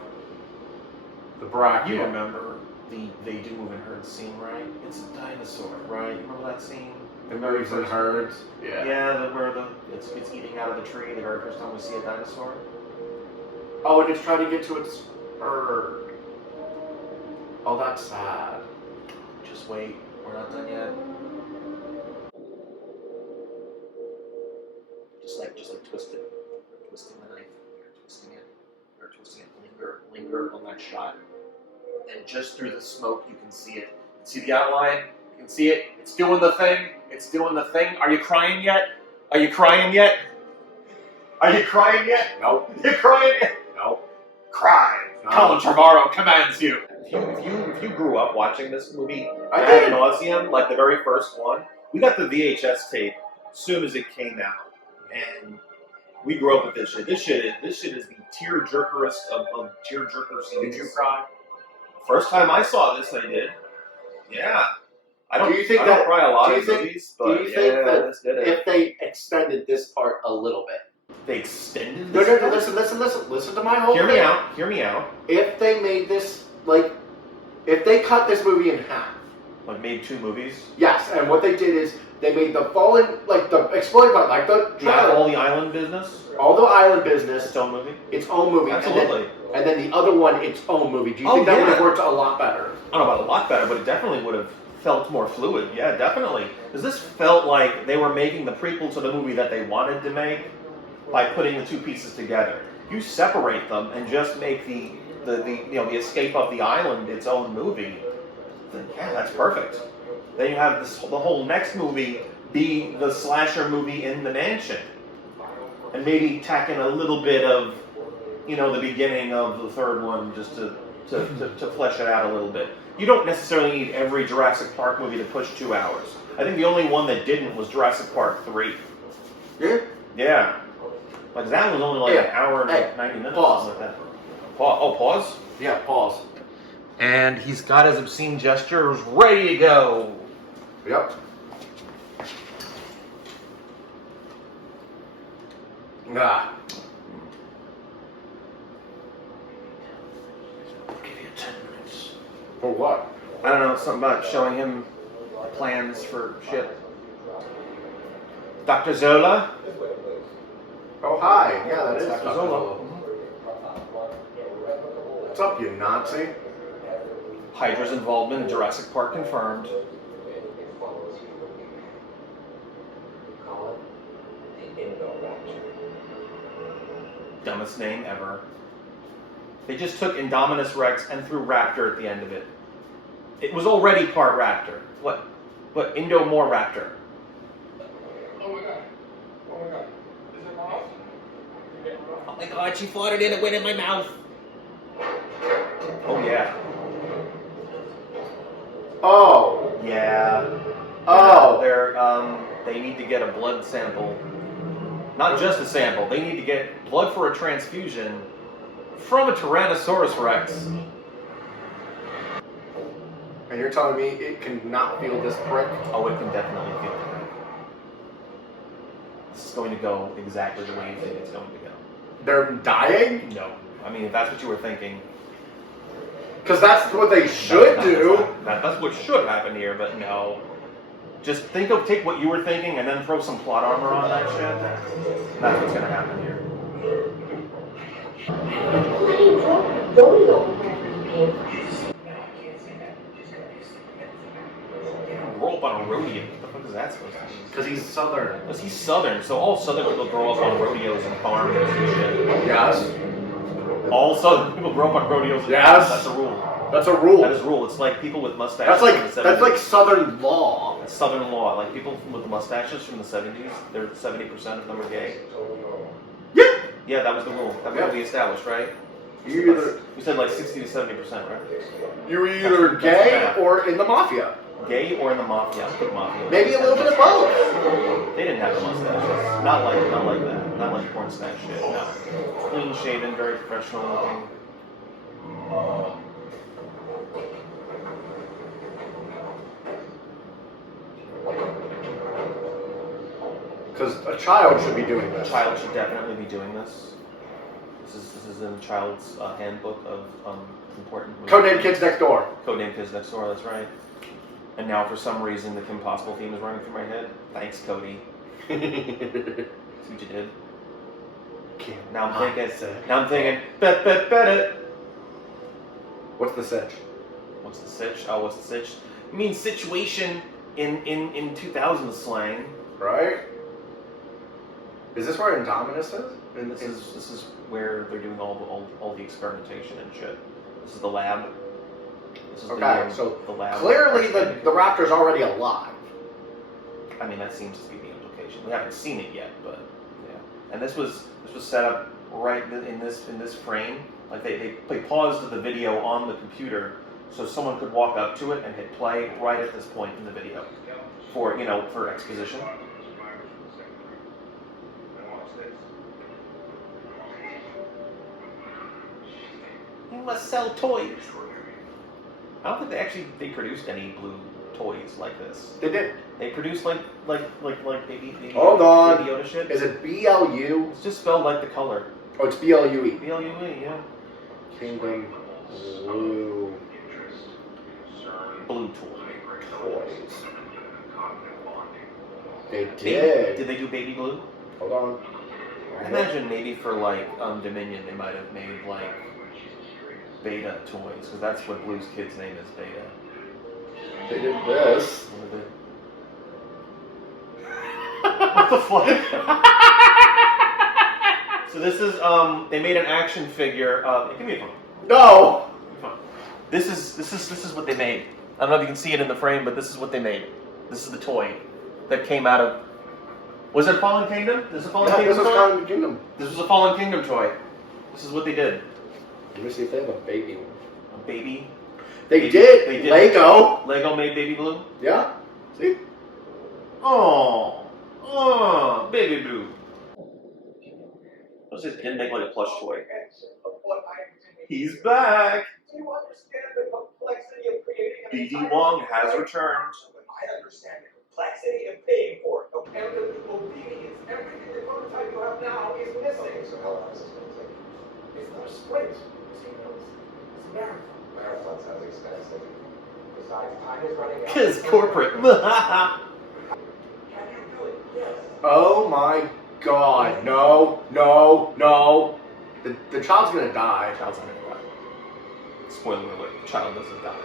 The brachio. You remember the they do move in herds scene, right? It's a dinosaur, right? You remember that scene? It moves in herds. Yeah. Yeah, where it's eating out of the tree the very first time we see a dinosaur. Oh, and it's trying to get to its herd. Oh, that's sad. Just wait, we're not done yet. Just like twisting the knife. You're twisting it. Linger on that shot. And just through the smoke, you can see it. See the outline? You can see it. It's doing the thing. It's doing the thing. Are you crying yet? Are you crying yet? Are you crying yet? Nope. You crying yet? Nope. Cry. No. Colin Trevorrow commands you. If you grew up watching this movie I ad did. nauseum, like the very first one, we got the VHS tape as soon as it came out, and we grew up with this shit. This shit is the tear-jerkerest of tear-jerker scenes. Did you cry? First time I saw this, I did. Yeah. I don't cry a lot in movies, but do you think that this did it. if they extended this part a little bit? They extended No, this no, part? listen to my whole Hear thing. me out. If they made this, if they cut this movie in half. Like, made 2 movies? Yes, and what they did is, they made the fallen, the exploding part, like the Yeah, all the island business? all the island business, Its own movie? its own movie. Absolutely. And then the other one, its own movie. Do you Oh, think that would have yeah. worked a lot better? I don't know about a lot better, but it definitely would have felt more fluid. Yeah, definitely. Because this felt like they were making the prequel to the movie that they wanted to make by putting the 2 pieces together. You separate them and just make the escape of the island its own movie. Then yeah, that's perfect. Then you have the whole next movie be the slasher movie in the mansion, and maybe tack in a little bit of, the beginning of the third one just to flesh it out a little bit. You don't necessarily need every Jurassic Park movie to push 2 hours. I think the only one that didn't was Jurassic Park 3. Yeah. Yeah. Like, that was only like an hour and 90 minutes. Pause. Something like that. Pause? Yeah, pause. And he's got his obscene gestures ready to go. Yep. Nah. I'll give you 10 minutes. For what? I don't know, something about showing him plans for shit. Dr. Zola? Oh, hi. Yeah, that is Dr. Dr. Zola. Zola. What's up, you Nazi? Hydra's involvement in Jurassic Park confirmed. Dumbest name ever. They just took Indominus Rex and threw Raptor at the end of it. It was already part Raptor. What? Indomore Raptor. Oh my god. Oh my god. Is it moth? Oh my god, she farted in, it went in my mouth. Oh yeah. Oh. Yeah. Oh. They need to get a blood sample. Not just a sample, they need to get blood for a transfusion from a Tyrannosaurus Rex. And you're telling me it cannot feel this prick? Oh, it can definitely feel it. This is going to go exactly the way you think it's going to go. They're dying? No. I mean, if that's what you were thinking. Because that's what they should do. That's what should happen here, but no. Just take what you were thinking and then throw some plot armor on that shit. That's what's going to happen here. Grow up on a rodeo. What the fuck is that supposed to mean? Because he's Southern. Because he's Southern, so all Southern people grow up on rodeos and farms and shit. Yes. All Southern people grow up on rodeos and Yes. farms. That's a rule. That's a rule. That is a rule. It's like people with mustaches. That's like Southern law. It's Southern law. Like people with mustaches from the 70s, 70% of them are gay. Yeah. Yeah, that was the rule. That was what we established, right? You said like 60 to 70%, right? You're either gay or in the mafia. Gay or in the mafia. Put mafia. Maybe a little bit of both. They didn't have the mustaches. Not like that. Not like porn stash shit. No. Clean shaven, very professional looking. Because a child should be doing A this. child should definitely be doing this. This is in the child's handbook of important movies. Codename Kids Next Door. Codename Kids Next Door, that's right. And now for some reason the Kim Possible theme is running through my head. Thanks, Cody. See what you did? Now I'm thinking, bet. What's the sitch? What's the sitch? Oh, what's the sitch? You mean situation in 2000 slang. Right? Is this where Indominus is? This is where they're doing all the experimentation and shit. This is the lab. This is Okay, so the lab. clearly the Raptor's already alive. I mean, that seems to be the implication. We haven't seen it yet, but yeah. And this was set up right in this frame. Like they paused the video on the computer so someone could walk up to it and hit play right at this point in the video for exposition. You must sell toys. I don't think they produced any blue toys like this. They did. They produced like baby Hold on. Baby Yoda shit. Is it BLU? It's just spelled like the color. Oh, it's BLUE. BLUE, yeah. Kingdom Blue Blue toy. Toys. They did. Did they do baby blue? Hold on. I imagine maybe for like Dominion they might have made like Beta toys, because that's what Blue's kid's name is, Beta. They did this. What the fuck? So this is they made an action figure. Give me a phone. No. This is what they made. I don't know if you can see it in the frame, but this is what they made. This is the toy that came out of. Was it Fallen Kingdom? This is a Fallen Kingdom this was toy? Fallen Kingdom. This was a Fallen Kingdom toy. This is what they did. Let me see if they have a baby one. A baby. They did. Lego. Lego made Baby Blue. Yeah. See? Oh, Baby Blue. Let's just make like a plush toy. He's back. Do you understand the complexity of creating BD Wong has returned. I understand the complexity of paying for it. And the obedience, everything the prototype you have now is missing. So how long is this going to take? It's not a sprint. It's a marathon. Marathon sounds expensive. Besides, time is running out. Cause corporate. Can you do it? Yes. Oh my God. No. The child's gonna die. Child's not gonna die. Spoiler alert, the child doesn't die.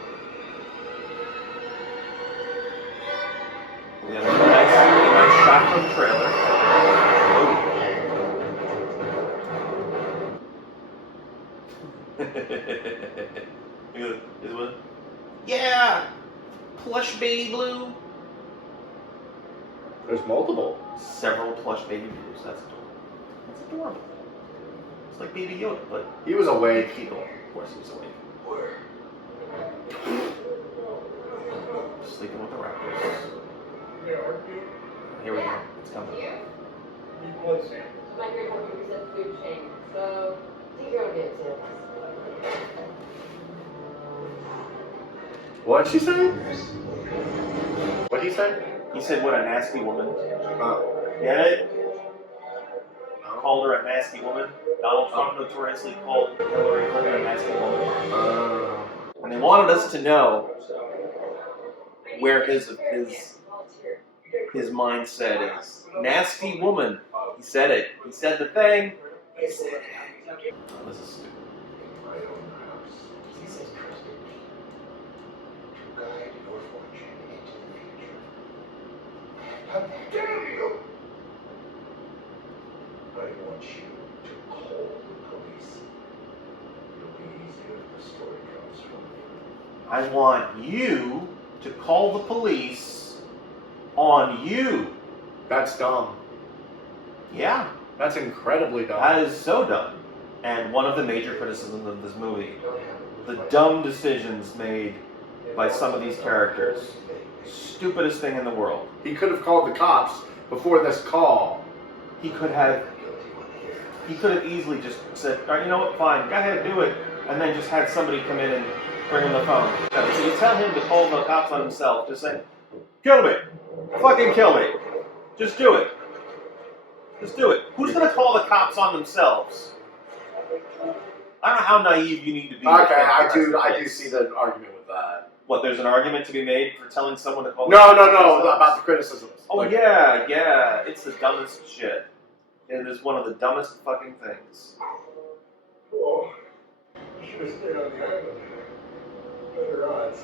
We have a nice shot from the trailer. This one? Yeah! Plush baby blue. There's multiple. Several plush baby blues. That's adorable. That's adorable. It's like Baby Yoda, but He was awake. people. Of course he was awake. Sleeping with the raptors. Here we go. It's coming. My great company said food chain, so take your own damn samples. What'd she say? What'd he say? He said, "What a nasty woman." Oh. Get it? Called her a nasty woman. Donald Trump notoriously called Hillary Clinton a nasty woman. And they wanted us to know where his mindset is. Nasty woman. He said it. He said the thing. He said it. Oh, this is stupid. My own house. Jesus trusted me to guide your fortune into the future. How dare you! I want you to call the police. It'll be easier if the story comes from you. I want you to call the police on you. That's dumb. Yeah, That's incredibly dumb. that is so dumb. And one of the major criticisms of this movie, the dumb decisions made by some of these characters. Stupidest thing in the world. He could have called the cops before this call. He could have easily just said, all right, you know what, fine, go ahead, do it. And then just had somebody come in and bring him the phone. So you tell him to call the cops on himself. Just say, kill me. Fucking kill me. Just do it. Just do it. Who's going to call the cops on themselves? I don't know how naive you need to be. Okay, I do see the argument with that. What, there's an argument to be made for telling someone to call No, the cops on themselves? about the criticisms. Oh, Like, yeah, it's the dumbest shit. It is one of the dumbest fucking things. Oh, I should have stayed on the island. Better odds.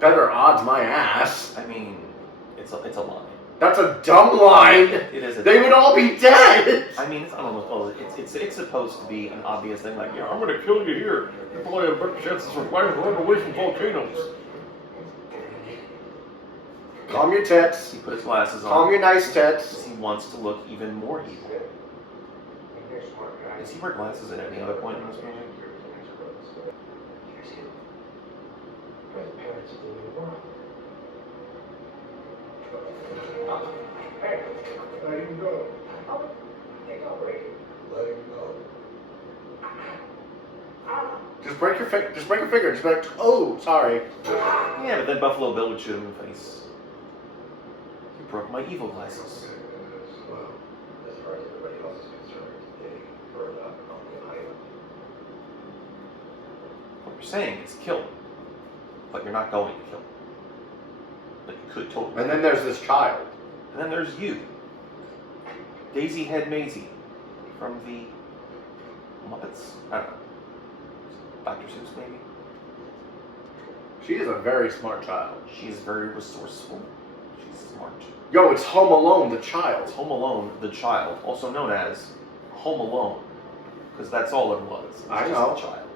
Better odds, my ass. I mean, it's a line. That's a dumb line. It is a They would all be dead. I mean, it's almost well, it's supposed to be an obvious thing, like, yeah, I'm gonna kill you here. You probably have better chances of surviving running away from volcanoes. Calm your tits. He put his glasses on. Calm your nice tits. He wants to look even more evil. Does he wear glasses at any other point in this movie? We're the parents of the new world. Hey, let him go. Take a break. Let him go. Just break your finger. Just be like, oh, sorry. Yeah, but then Buffalo Bill would shoot him in the face. You broke my evil glasses. Well, as far as everybody else is concerned, they burned up on the island. What you're saying is kill him. But you're not going to kill him. But you could totally. And then there's this child. And then there's you. Daisy Head Maisie. From the Muppets? I don't know. Dr. Seuss, maybe? She is a very smart child. She's very resourceful. She's smart. Yo, it's Home Alone, the child. It's Home Alone, the child, also known as Home Alone. Because that's all it was. It was I just know. a child.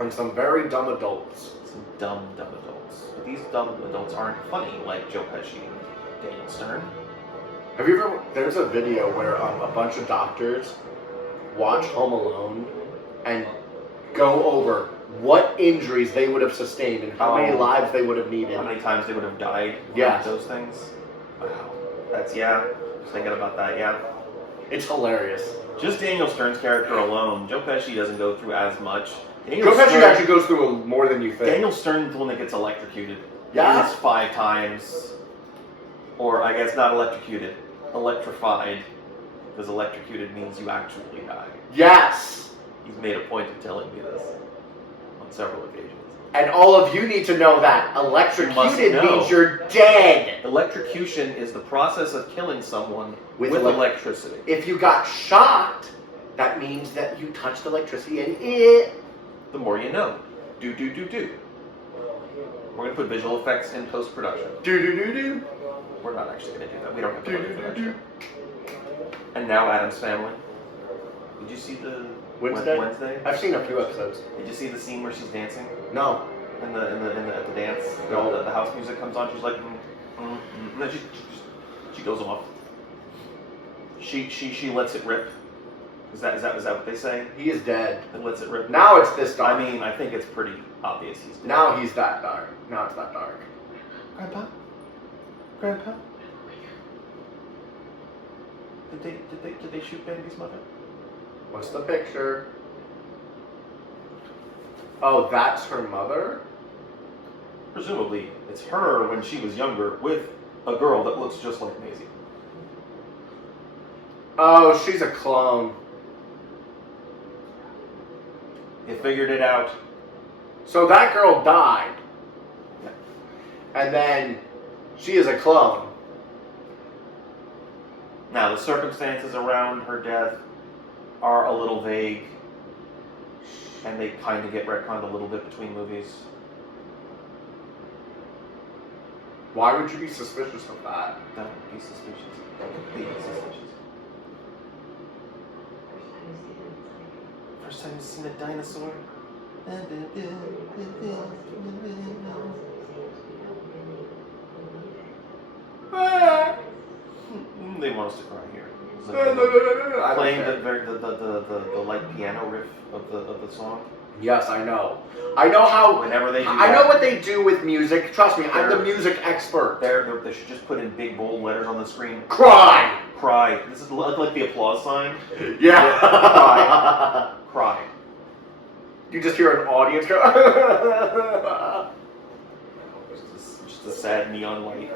And some very dumb adults. Some dumb adults. But these dumb adults aren't funny like Joe Pesci and Daniel Stern. Have you ever? There's a video where a bunch of doctors watch Home Alone and go over what injuries they would have sustained and how many lives they would have needed. How many times they would have died Yes. from those things. Wow. That's, yeah. Just thinking about that, yeah. It's hilarious. Just Daniel Stern's character alone, Joe Pesci doesn't go through as much. Joe Pesci actually goes through more than you think. Daniel Stern's the one that gets electrocuted. Yeah. At least 5 times. Or, I guess, not electrocuted. Electrified. Because electrocuted means you actually die. Yes. He's made a point of telling me this on several occasions. And all of you need to know that electrocuted know. means you're dead. Electrocution is the process of killing someone with electricity. If you got shocked, that means that you touched electricity and The more you know. Do. We're going to put visual effects in post-production. do. We're not actually going to do that. We don't have the money for that shit. And now Adam's Family. Did you see the Wednesday? I've seen a few episodes. Did you see the scene where she's dancing? No. At the dance? No. The house music comes on. She's like, and then she goes off. She lets it rip. Is that what they say? He is dead. It lets it rip. Now it's this dark. I mean, I think it's pretty obvious he's dead. Now he's that dark. Now it's that dark. Grandpa? Did they shoot Bambi's mother? What's the picture? Oh, that's her mother? Presumably, it's her when she was younger with a girl that looks just like Maisie. Oh, she's a clone. You figured it out. So that girl died. Yeah. And then she is a clone. Now, the circumstances around her death are a little vague, and they kind of get retconned a little bit between movies. Why would you be suspicious of that? Don't be suspicious. Don't be suspicious. First time you've seen a dinosaur? They want us to cry here. Playing the light piano riff of the song. Yes, I know. I know how. Whenever they do I that, know what they do with music. Trust me, I'm the music expert. They should just put in big bold letters on the screen. Cry. Cry. This is like the applause sign. Yeah. Cry. Cry. You just hear an audience go. Just a sad neon light.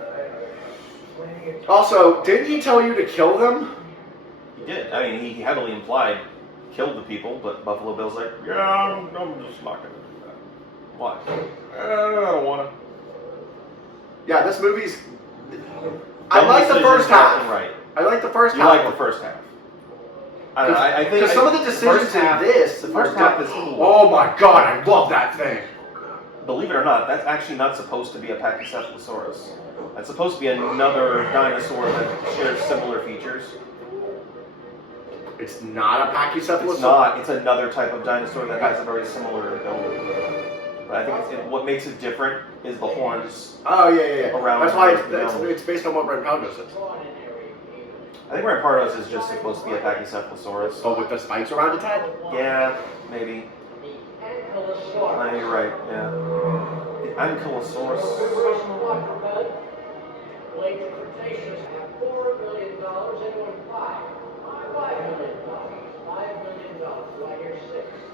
Also, didn't he tell you to kill them? He did. I mean, he heavily implied killed the people, but Buffalo Bill's like, yeah, I'm just not gonna do that. Why? I don't wanna. Yeah, this movie's. I like the first half. Right. I like the first half. You like the first half. I don't know. I think because some of the decisions in this, the first half is cool. Oh my god, I love that thing. Believe it or not, that's actually not supposed to be a Pachycephalosaurus. That's supposed to be another dinosaur that shares similar features. It's not a Pachycephalosaurus? It's not. It's another type of dinosaur that has a very similar build. But I think what makes it different is the horns. Oh, yeah. Around that's why the it's based on what Rampondos is. I think Rampardos is just supposed to be a Pachycephalosaurus. Oh, with the spikes around its head? Yeah, maybe. No, you're right, yeah. The Ankylosaurus. Late Cretaceous have $4 billion, anyone buy? $5 million. $5 million. Do I hear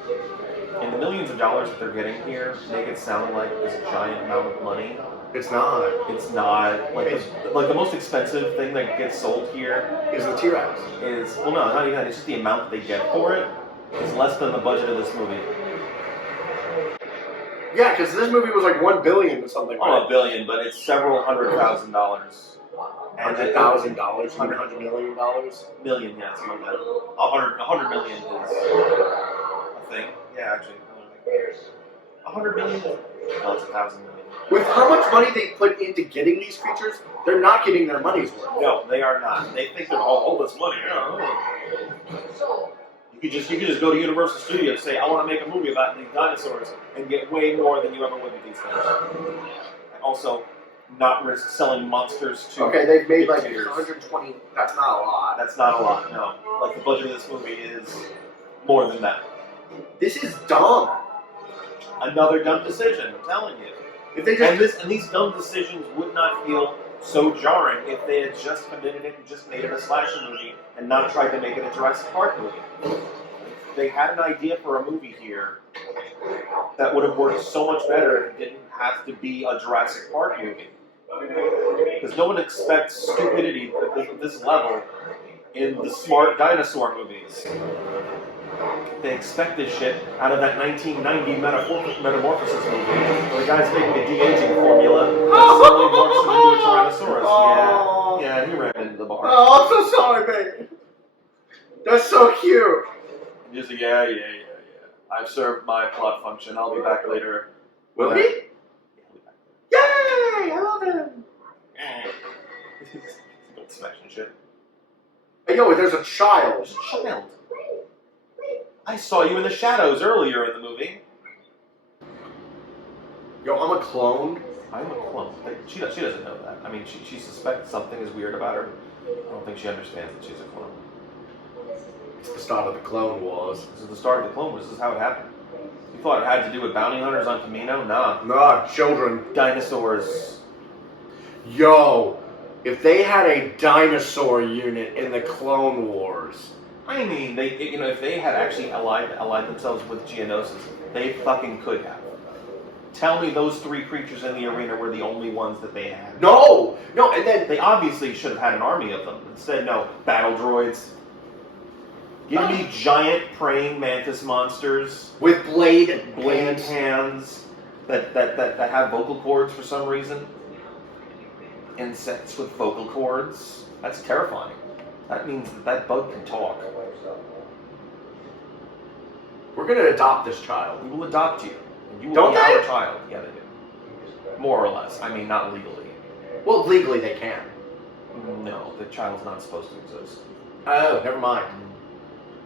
$6 million? And the millions of dollars that they're getting here make it sound like this giant amount of money. It's not. It's not. Like the most expensive thing that gets sold here Is the T-Rex. is, well, no, not even that. It's just the amount that they get for it is less than the budget of this movie. Yeah, because this movie was like $1 billion or something. Oh, $1 billion, but it's several $100,000. And $100,000, $100 million. Million, yeah, something like that. $100 million is a thing. Yeah, actually. $100 million? No, it's 1,000 million. With how much money they put into getting these creatures, they're not getting their money's worth. No, they are not. They think they're all this money. You could just go to Universal Studios and say, I want to make a movie about these dinosaurs and get way more than you ever would with these things. And also, not risk selling monsters to. Okay, they've made like dictators. 120. That's not a lot. That's not a lot. No, like the budget of this movie is more than that. This is dumb. Another dumb decision. I'm telling you. If they just And these dumb decisions would not feel so jarring if they had just committed it and just made it a slasher movie and not tried to make it a Jurassic Park movie. They had an idea for a movie here that would have worked so much better if it didn't have to be a Jurassic Park movie. Because no one expects stupidity at this level in the smart dinosaur movies. They expect this shit out of that 1990 Metamorphosis movie where the guy's making a de-aging formula that suddenly morphs him into a Tyrannosaurus. Oh. Yeah, he ran into the bar. Oh, I'm so sorry, baby. That's so cute. He's like, yeah. I've served my plot function. I'll be back later. Will he? Yeah, he'll be back. Yay! I love him. Don't smash and shit. Hey, yo, there's a child. There's a child. I saw you in the shadows earlier in the movie. Yo, I'm a clone. I'm a clone. She doesn't know that. I mean, she suspects something is weird about her. I don't think she understands that she's a clone. It's the start of the Clone Wars. This is the start of the Clone Wars. This is how it happened. You thought it had to do with bounty hunters on Camino? Nah. Nah, children. Dinosaurs. Yo, if they had a dinosaur unit in the Clone Wars. I mean, if they had actually allied themselves with Geonosis, they fucking could have. Tell me those 3 creatures in the arena were the only ones that they had. No, and then They obviously should have had an army of them. Instead, no, battle droids. Give me giant praying mantis monsters. with blade Hands that have vocal cords for some reason. Insects with vocal cords. That's terrifying. That means that bug can talk. We're gonna adopt this child. We will adopt you. And you will Don't be they? our child. Yeah, they do. More or less. I mean, not legally. Well, legally they can. No, the child's not supposed to exist. Oh, never mind.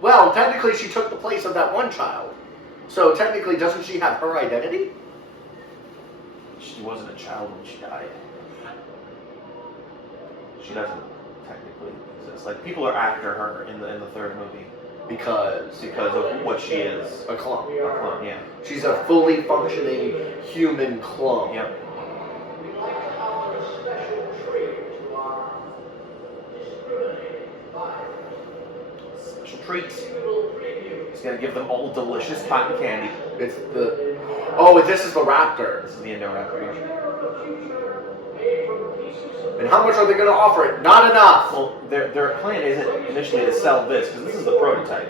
Well, technically she took the place of that one child. So technically, doesn't she have her identity? She wasn't a child when she died. She doesn't technically exist. Like, people are after her in the third movie Because of what she is. a clone. A clone, yeah. She's a fully functioning human clone. Yep. We'd like to offer a special treat to our discriminating buyers. Special treats. A little preview. He's gonna give them all delicious cotton candy. It's the... Oh, this is the raptor. This is the Indoraptor. Made from pieces of And how much are they going to offer it? Not enough. Well, their plan isn't initially to sell this, because this is the prototype.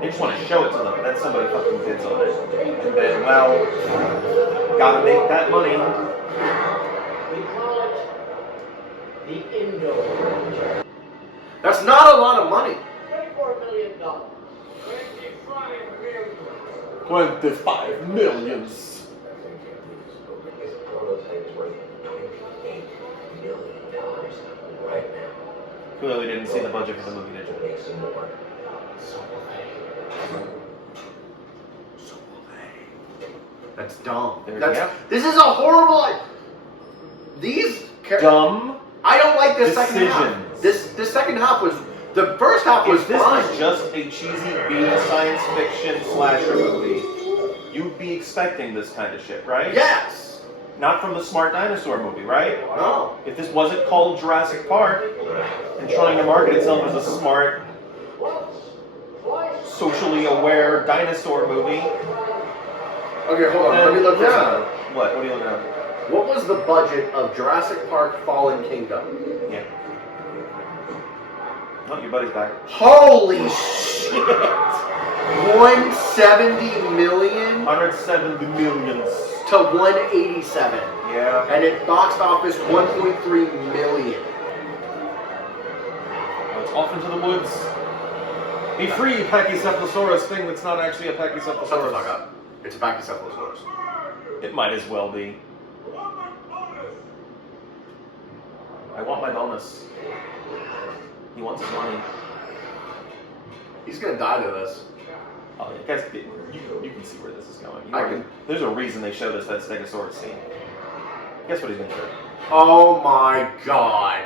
They just want to show it to them, then somebody fucking bids on it. And then, well, gotta make that money. we call it the Indo. That's not a lot of money. $24 million. 25 millions. His prototype is worth $28 million right now. Clearly didn't see the budget for the movie, did you? Make some more. So will they. That's dumb. There you That's, go. This is a horrible... These... Dumb. I don't like this second half. Decisions. This second half was... The first half was If this fine. was just a cheesy B science fiction slasher movie, you'd be expecting this kind of shit, right? Yes. Not from the Smart Dinosaur movie, right? No. If this wasn't called Jurassic Park and trying to market itself as a smart, socially aware dinosaur movie, Okay, hold on. then, Let me look this yeah. up. What are you looking at? What was the budget of Jurassic Park Fallen Kingdom? Yeah. Oh, your buddy's back. Holy shit! 170 million 170 millions. to 187. Yeah. And it boxed office 1.3 million. It's off into the woods. Be free, Pachycephalosaurus thing that's not actually a Shut the fuck Pachycephalosaurus. up. It's a Pachycephalosaurus. It might as well be. I want my bonus. He wants his money. He's gonna die to this. Oh, yeah, guys, you can see where this is going. I can. There's a reason they showed us that Stegosaurus scene. Guess what he's gonna do? Oh my god.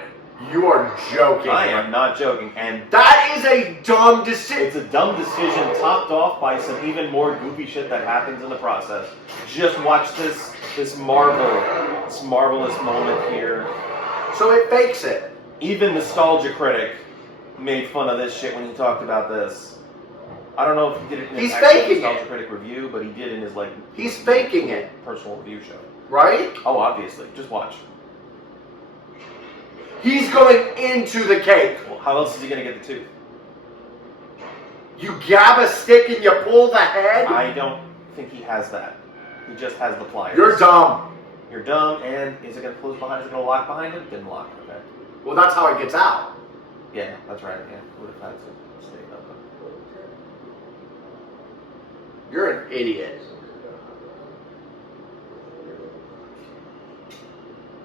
You are joking. I am not joking, and That is a dumb decision. it's a dumb decision topped off by some even more goofy shit that happens in the process. Just watch this marvelous moment here. So it fakes it. Even Nostalgia Critic made fun of this shit when he talked about this. I don't know if he did it in his He's actual faking Nostalgia it. Critic review, but he did in his He's faking it. personal review show. Right? Oh, obviously. Just watch. He's going into the cake. Well, how else is he gonna get the tooth? You grab a stick and you pull the head? I don't think he has that. He just has the pliers. You're dumb. You're dumb, and is it gonna close behind? Is it gonna lock behind him? Didn't lock. Okay. Well, that's how it gets out. Yeah, that's right. Yeah, would have had to stay up. You're an idiot.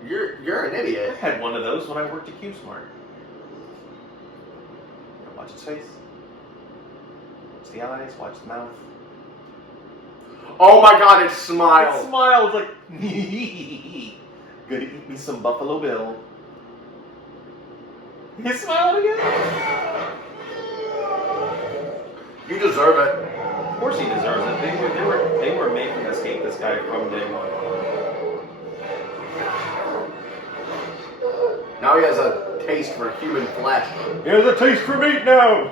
You're an I idiot. had one of those when I worked at QSmart. Watch his face. Watch the eyes. Watch the mouth. Oh my God! It smiled. It smiles like, gonna eat me some Buffalo Bill. He's smiling again. You deserve it. Of course he deserves it. They were making us hate this guy from day one. Now he has a taste for human flesh. He has a taste for meat now.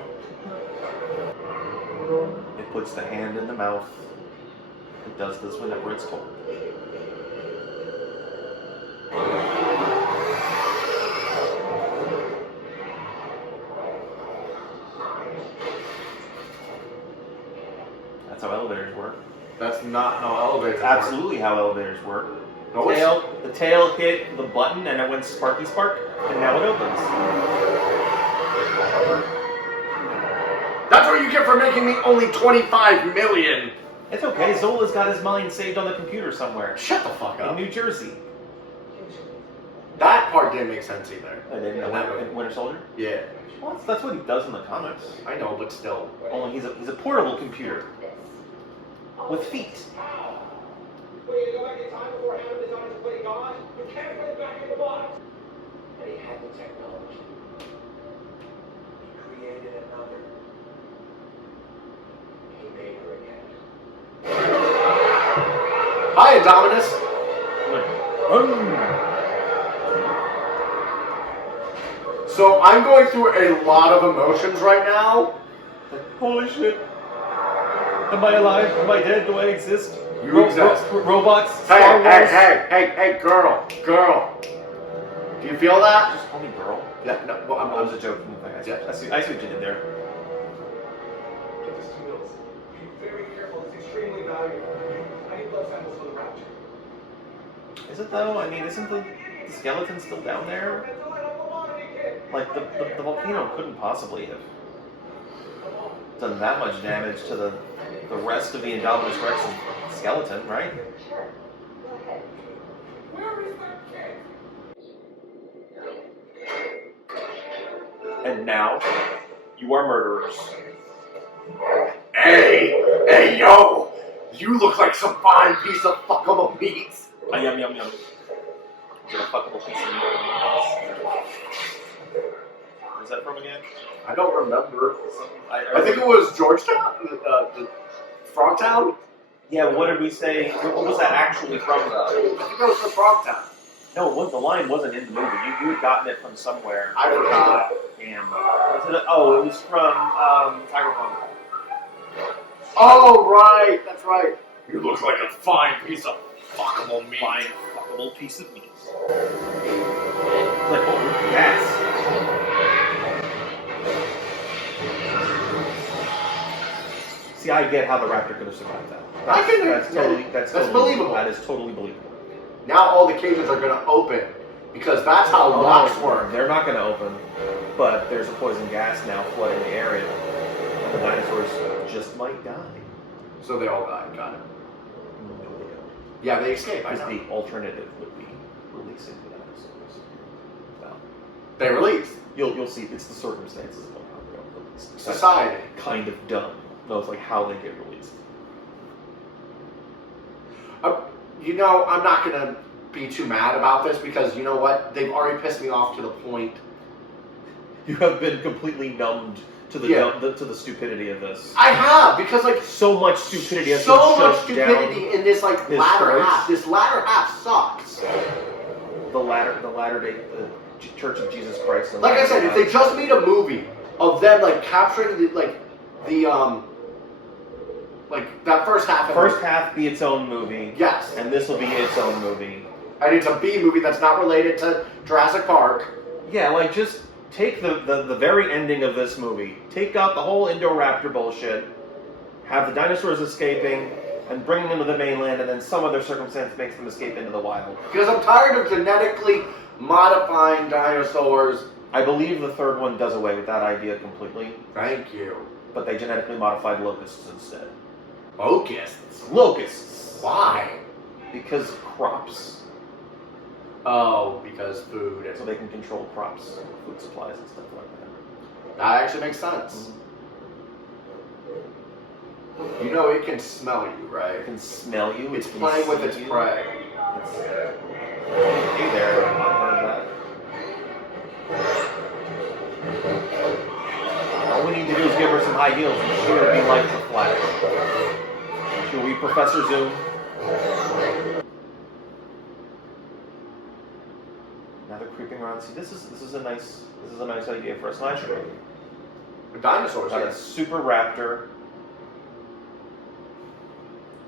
It puts the hand in the mouth. It does this whenever it's cold. That's how elevators work. That's not how elevators It's absolutely how elevators work. No, it's- The tail hit the button and it went sparky spark, and now it opens. That's what you get for making me only 25 million. It's okay. Zola's got his mind saved on the computer somewhere Shut the fuck in up. New Jersey. That part didn't make sense either. In Winter Soldier. Yeah, Well, that's what he does in the comics. I know, but still. Only he's a portable computer with feet. What, are you gonna go back in time before Adam decided to play God? You can't put it back in the box! And he had the technology. He created another. He made her again. Hi, Indominus. So I'm going through a lot of emotions right now. Holy shit! Am I alive? Am I dead? Do I exist? You exist. Robots. Hey, Star Wars. hey, girl. Do you feel that? Just call me girl. Yeah, no, well, That was a joke from the thing. Yeah. I see what you did there. Get this to Mills. Be very careful. It's extremely valuable. I need blood samples for the rapture. Is it though? I mean, isn't the skeleton still down there? Like the volcano couldn't possibly have done that much damage to the rest of the Indominus Rex skeleton, right? Sure. Go ahead. Where is that kid? And now, you are murderers. Hey, yo! You look like some fine piece of fuckable meat. Yum yum yum. Get a fuckable piece of meat. Where's that from again? I don't remember. I I think it was Georgetown? The Frogtown? Yeah, what did we say? What was that actually from though? I think that was from Frogtown. No, the line wasn't in the movie. You had gotten it from somewhere. I forgot. Damn. It was from Cyberpunk. Oh, right, that's right. You look like a fine piece of fuckable meat. Fine, fuckable piece of meat. Like, oh, yes. See, I get how the raptor could have survived that. I can- That's that's believable. That is totally believable. Now all the cages are going to open because that's how locks work. They're not going to open, but there's a poison gas now flooding the area. And the dinosaurs just might die. So they all died. Got it. No, they don't. Yeah, they escape. I Because know. the alternative would be releasing the dinosaurs. Well, They released. you'll see it's the circumstances of how they're released. That's Society. kind of dumb. No, it's like how they get released. You know, I'm not going to be too mad about this because you know what? They've already pissed me off to the point. You have been completely numbed to the Yeah. to the stupidity of this. I have because like So much stupidity has so been much shoved down stupidity in this like his latter throat. half. This latter half sucks. the Latter Day Church of Jesus Christ. and Like I said, if they Latter-day just made a movie of them like capturing like that first half of First half be its own movie, yes, and this will be its own movie. and it's a B movie that's not related to Jurassic Park. Yeah, like just take the very ending of this movie, take out the whole Indoraptor bullshit, have the dinosaurs escaping, and bring them to the mainland, and then some other circumstance makes them escape into the wild. Because I'm tired of genetically modifying dinosaurs. I believe the third one does away with that idea completely, Thank you. but they genetically modified locusts instead. Locusts. Locusts! Why? Because crops. Oh, because food. So they can control crops, food supplies, and stuff like that. That actually makes sense. You know it can smell you, right? It can smell you. It's it can playing with see its you. prey. Hey there, I've heard that. All we need to do is give her some high heels and she will be like the Flash. She'll be Professor Zoom. Now they're creeping around. See, this is a nice idea for a slasher movie. The dinosaurs. Got a Yes. super raptor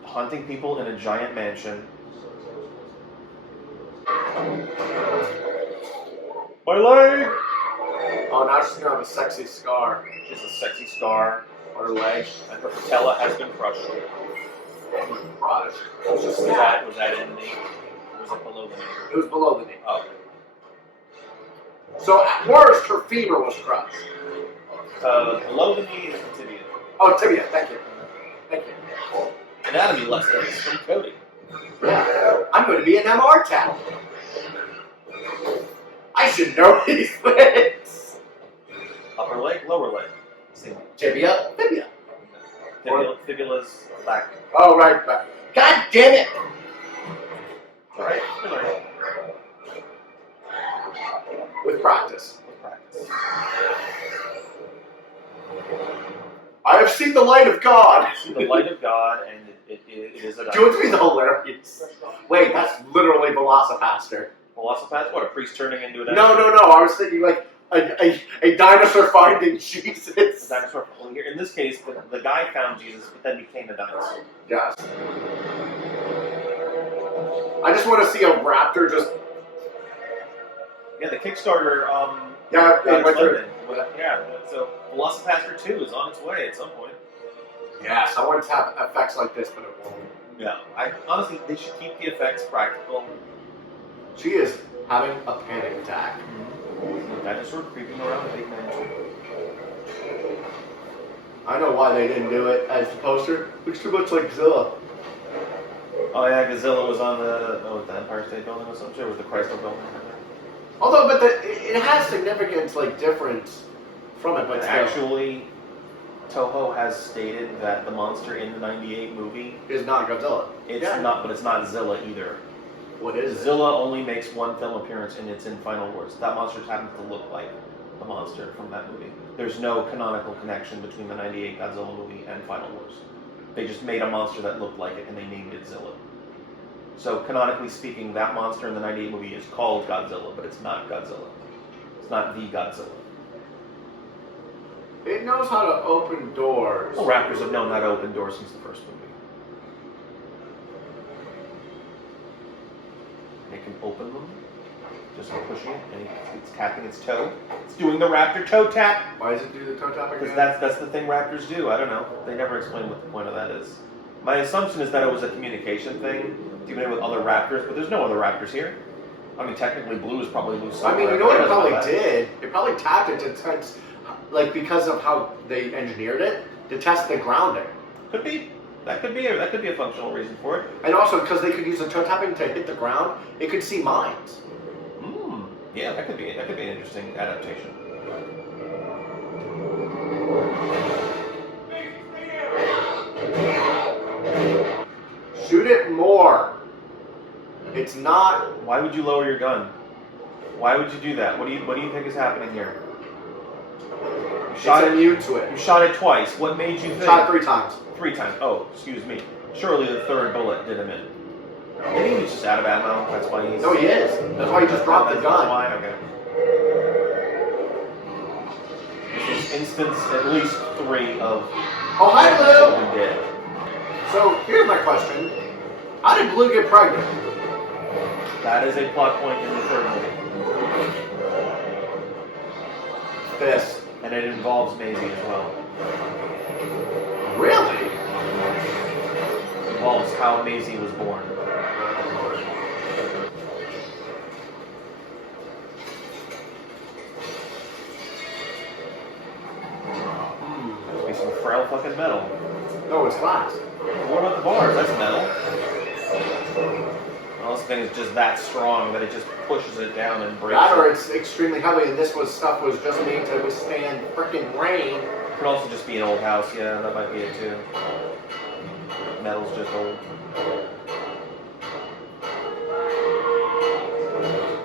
hunting people in a giant mansion. My leg! Oh, now she's gonna have a sexy scar She has a sexy scar, on her leg. and her patella has been crushed. Crushed. Was that in the knee? Or was it below the knee? It was below the knee. Oh, okay. So at worst, her femur was crushed. Below the knee is the tibia. Oh, tibia. Thank you. Thank you. Anatomy lessons from Cody. Yeah. I'm going to be an MR tech. I should know these things. Upper leg, lower leg. Same. Tibia. Tibia. Fibula's back. Oh, right. Right. God damn it. Alright, good night. With practice. With practice. I have seen the light of God. See the light of God, and it is a Do you want to be the hilarious? Wait, that's literally Velocipaster. Velocipath? What, a priest turning into a No. dinosaur? I was thinking like a dinosaur finding Jesus. A dinosaur. Well, here, in this case, the guy found Jesus, but then became a dinosaur. Yes. I just want to see a raptor just. Yeah, the Kickstarter, Yeah, got it went through. funded. Yeah, so Velocipaster 2 is on its way at some point. Yeah, someone's have effects like this, but it won't. Yeah, honestly, they should keep the effects practical. She is having a panic attack. Dinosaur creeping around a big mansion. I know why they didn't do it as the poster. Looks too much like Zilla. Oh yeah, Godzilla was on the Empire State Building or something. Or was the Chrysler Building? Although, but it has significant difference from it. But But still, actually, Toho has stated that the monster in the '98 movie, is not Godzilla. it's not Zilla either. What is it? Zilla only makes one film appearance, and it's in Final Wars. That monster just happens to look like the monster from that movie. There's no canonical connection between the '98 Godzilla movie and Final Wars. They just made a monster that looked like it, and they named it Zilla. So canonically speaking, that monster in the '98 movie is called Godzilla, but it's not Godzilla. It's not the Godzilla. It knows how to open doors. Well, raptors have known how to open doors since the first movie. It can open them, just by pushing it, and it's tapping its toe. It's doing the raptor toe tap! Why does it do the toe tapping? Because that's the thing raptors do. I don't know. They never explain what the point of that is. My assumption is that it was a communication thing, even with other raptors, but there's no other raptors here. I mean, technically, Blue is probably loose I mean, somewhere. you know what it I don't probably that. did? It probably tapped it to test, like because of how they engineered it, to test the grounding. Could be. That could be a functional reason for it. And also because they could use the toe tapping to hit the ground, it could see minds. Yeah, that could be an interesting adaptation. Shoot it more. It's not. Why would you lower your gun? Why would you do that? What do you think is happening here? You shot It's it. immune to it. You shot it twice. What made you think? Shot 3 times. 3 times. Oh, excuse me. Surely the third bullet did him in. Maybe he's just out of ammo. That's why he's. No, he is. That's why he just dropped the That's gun. why. Okay. This is instance at least 3 of. Oh, hi, Blue. Been dead. So here's my question: how did Blue get pregnant? That is a plot point in the third movie, This. and it involves Maisie as well. Really? It involves how Maisie was born. That would be some frail fucking metal. No, it's glass. What about the bars? That's metal. Oh, Unless the thing is just that strong that it just pushes it down and breaks That or it. it's extremely heavy, and this stuff was just made to withstand freaking rain. It could also just be an old house, yeah, that might be it too. Metal's just old.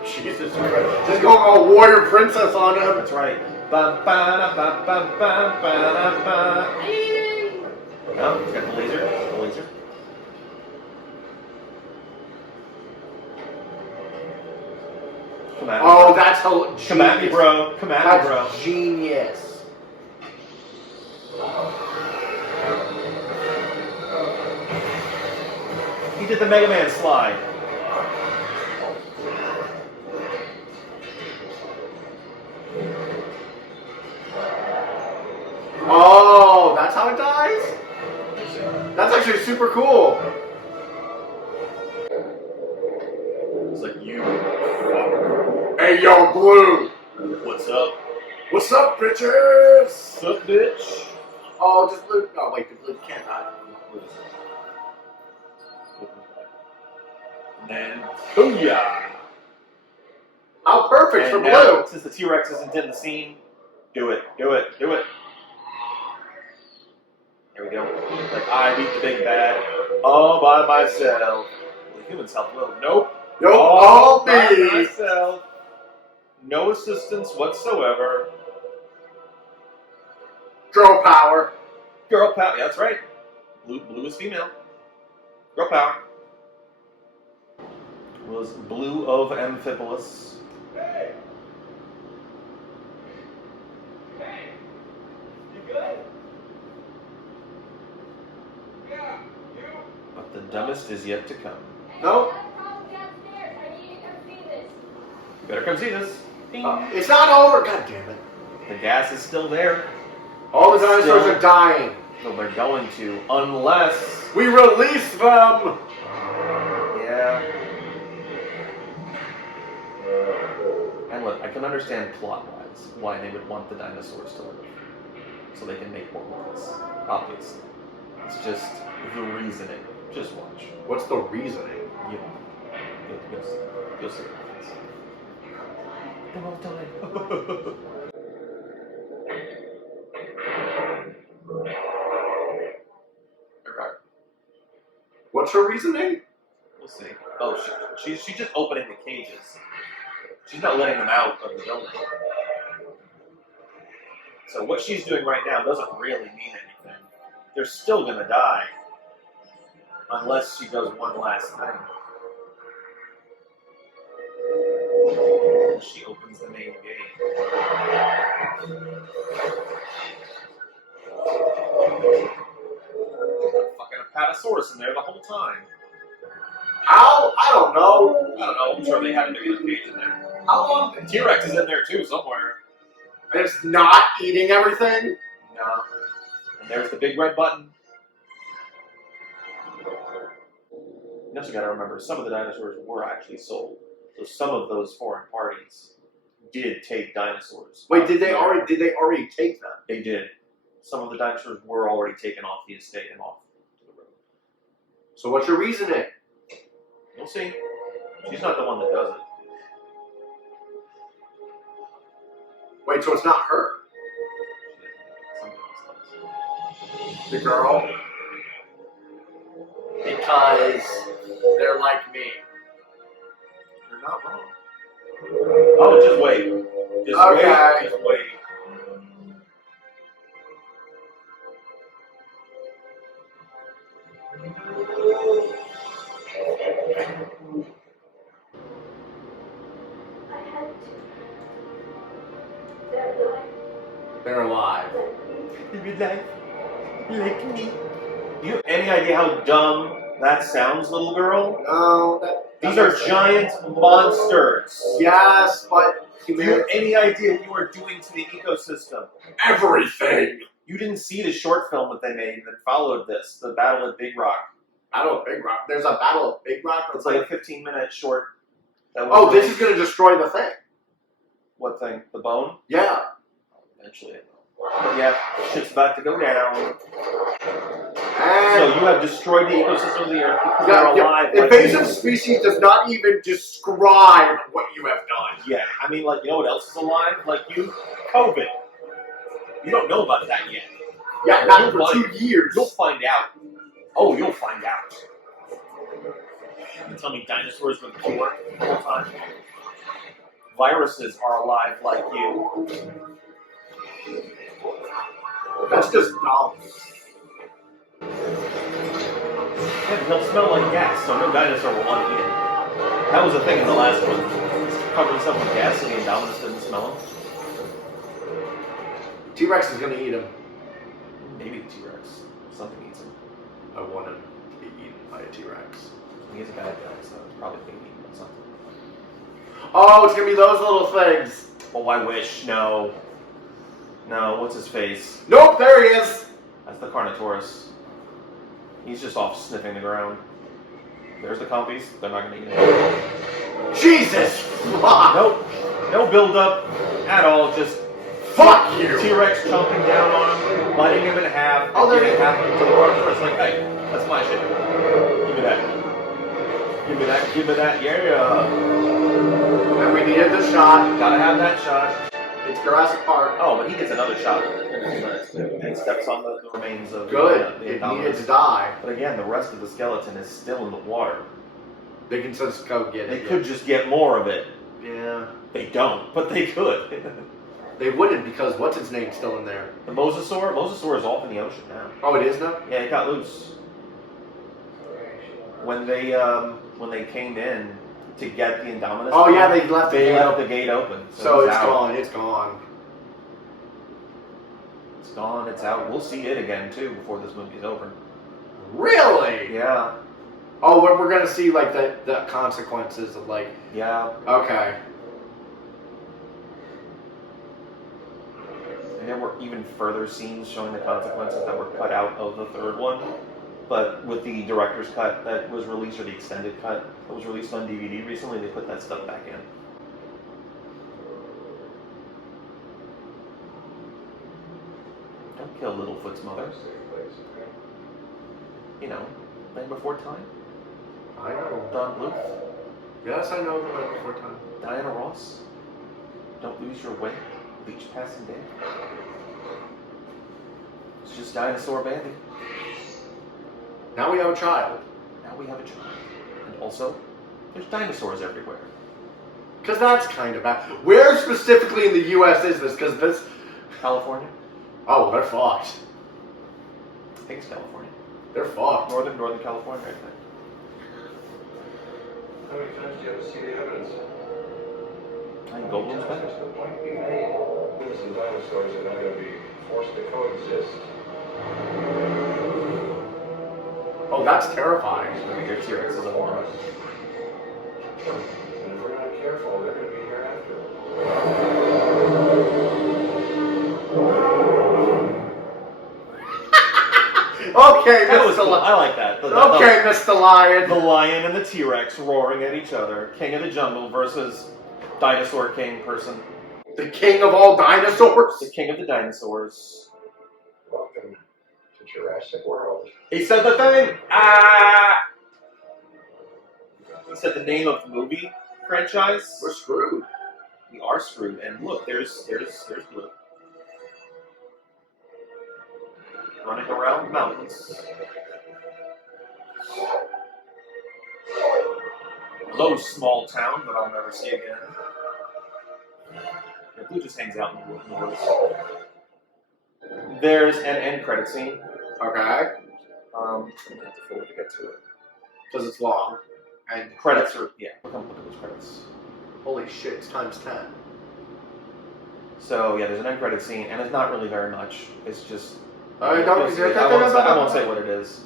Jesus Christ. Just going all warrior princess on him. That's right. Ba ba ba ba ba ba ba. Oh, he's got the laser. The laser. Come at me. Oh, that's how genius. Come at me, bro. Come at me, bro. That's genius. He did the Mega Man slide. Oh, that's how it dies? That's actually super cool. It's like you. Hey, yo, Blue. What's up? What's up, bitches? What's up, bitch? Oh, just Blue. Oh, wait, the Blue can't die. And booyah! How perfect for And now, Blue. since the T-Rex isn't in the scene, do it, do it, do it. Here we go. Like, I beat the big bad all by myself. The humans help Will. Nope. Yo, all all by me. myself. No assistance whatsoever. Girl power. Girl power. Yeah, that's right. Blue is female. Girl power. Was Blue of Amphipolis. Hey! Hey! You good? Yeah, you? But the dumbest is yet to come. No. You better come see this. Ding. It's not over. God damn it. The gas is still there. All the dinosaurs Still. are dying. So they're going to, unless. We release them. Yeah. And look, I can understand plot-wise why they would want the dinosaurs to live. So they can make more movies. Obviously. It's just the reasoning. Just watch. What's the reasoning? You'll see what happens. They won't die. Okay. What's her reasoning? We'll see. Oh, she's just opening the cages. She's not letting them out of the building. So what she's doing right now doesn't really mean anything. They're still gonna die. Unless she does one last thing. And she opens the main gate. Fucking Apatosaurus in there the whole time. How? I don't know. I don't know, I'm sure they had a big enough cage in there. How long? T-Rex is in there too, somewhere. It's not eating everything? No. And there's the big red button. You also gotta remember, some of the dinosaurs were actually sold. So some of those foreign parties did take dinosaurs. Wait, did they already take them? They did. Some of the dinosaurs were already taken off the estate and off the road. So what's your reasoning? You'll see. She's not the one that does it. Wait, so it's not her? Somebody else does. The girl? Because they're like me. You're not wrong. Oh, just wait. Just Okay. wait. Just wait. They're alive. Like me. Do you have any idea how dumb that sounds, little girl? No, These are giant monsters. Yes, but Do you have any idea what you are doing to the ecosystem? everything. You didn't see the short film that they made that followed this, the Battle at Big Rock. Battle of Big Rock. There's a Battle of Big Rock. It's like a 15-minute short. That was Oh, this is going to destroy the thing. What thing? The bone? Yeah. Eventually it will. Yeah, shit's about to go down. And So you have destroyed the ecosystem of the Earth because yeah, they're alive. Like invasive you. species does not even describe what you have done. Yeah, I mean, like, you know what else is alive? Like you, COVID. You don't know about that yet. Yeah, not You'll for find- 2 years. You'll find out. Oh, you'll find out. You tell me dinosaurs were the cure the whole time? Viruses are alive like you. That's just dumb. Yeah, but they'll smell like gas, so no dinosaur will want to eat it. That was the thing in the last one. Covered himself with gas and the Indominus didn't smell him. T-Rex is gonna eat him. Maybe the T-Rex. Something eats him. I want him to be eaten by a T-Rex. He's a bad guy, so it's probably being eaten by something. Oh, it's gonna be those little things. Oh, I wish. No. No, what's his face? Nope, there he is. That's the Carnotaurus. He's just off sniffing the ground. There's the compies. They're not going to eat him. Jesus! Fuck! Nope. No build-up at all. Just Fuck you! T-Rex chomping down on him, biting him in half, Oh, there giving he- half to the Carnotaurus. Like, hey, that's my shit. Give me that. Give me that. Give me that. Yeah. And we needed the shot. Gotta have that shot. It's Jurassic Park. Oh, but he gets another shot in a few minutes too. And he steps on the remains of Good. the It Indominus. needed to die. But again, the rest of the skeleton is still in the water. They can just go get They it. could just get more of it. Yeah. They don't, but they could. They wouldn't because what's its name still in there? The mosasaur? Mosasaur is off in the ocean now. Oh, it is now? Yeah, it got loose. When they came in to get the Indominus. Oh yeah, they left the They gate left open. the gate open. So it's out. gone. It's gone. It's gone. It's out. We'll see it again too before this movie's over. Really? Yeah. Oh, we're gonna see like the consequences of like. Yeah. Okay. And there were even further scenes showing the consequences that were cut out of the third one. But with the director's cut that was released, or the extended cut that was released on DVD recently, they put that stuff back in. Don't kill Littlefoot's mother. You know, Land Before Time. I know. Don Bluth. Yes, I know the Land Before Time. Diana Ross. Don't lose your way. Leech passing day. It's just Dinosaur Bandy. Now we have a child. Now we have a child. And also, there's dinosaurs everywhere. Because that's kind of bad. Where specifically in the U.S. is this? Because this. California? Oh, they're fucked. I think it's California. They're fucked. Northern California, I think. How many times do you have to see the evidence? I think Goldblum's better. There's no point being made. Humans and dinosaurs are not going to be forced to coexist. Oh, that's terrifying. Your T-Rex is a horror. And if we're not careful, they're going to be here after. Okay, That was Mr. cool. Lion. I like that. Okay, Mr. Lion. The lion and the T-Rex roaring at each other. King of the jungle versus dinosaur king person. The king of all dinosaurs. The king of the dinosaurs. Welcome to Jurassic World. He said the thing! Ah! He said the name of the movie franchise. We're screwed. We are screwed. And look, there's Blue. Running around mountains. Hello, small town that I'll never see again. Yeah, Blue just hangs out in the woods. There's an end credit scene. Okay. I'm gonna have to forward to get to it. Because it's long. And Credits are, yeah, look at those credits. holy shit, it's times 10. So, yeah, there's an end credit scene, and it's not really very much. It's just. I won't say what it is.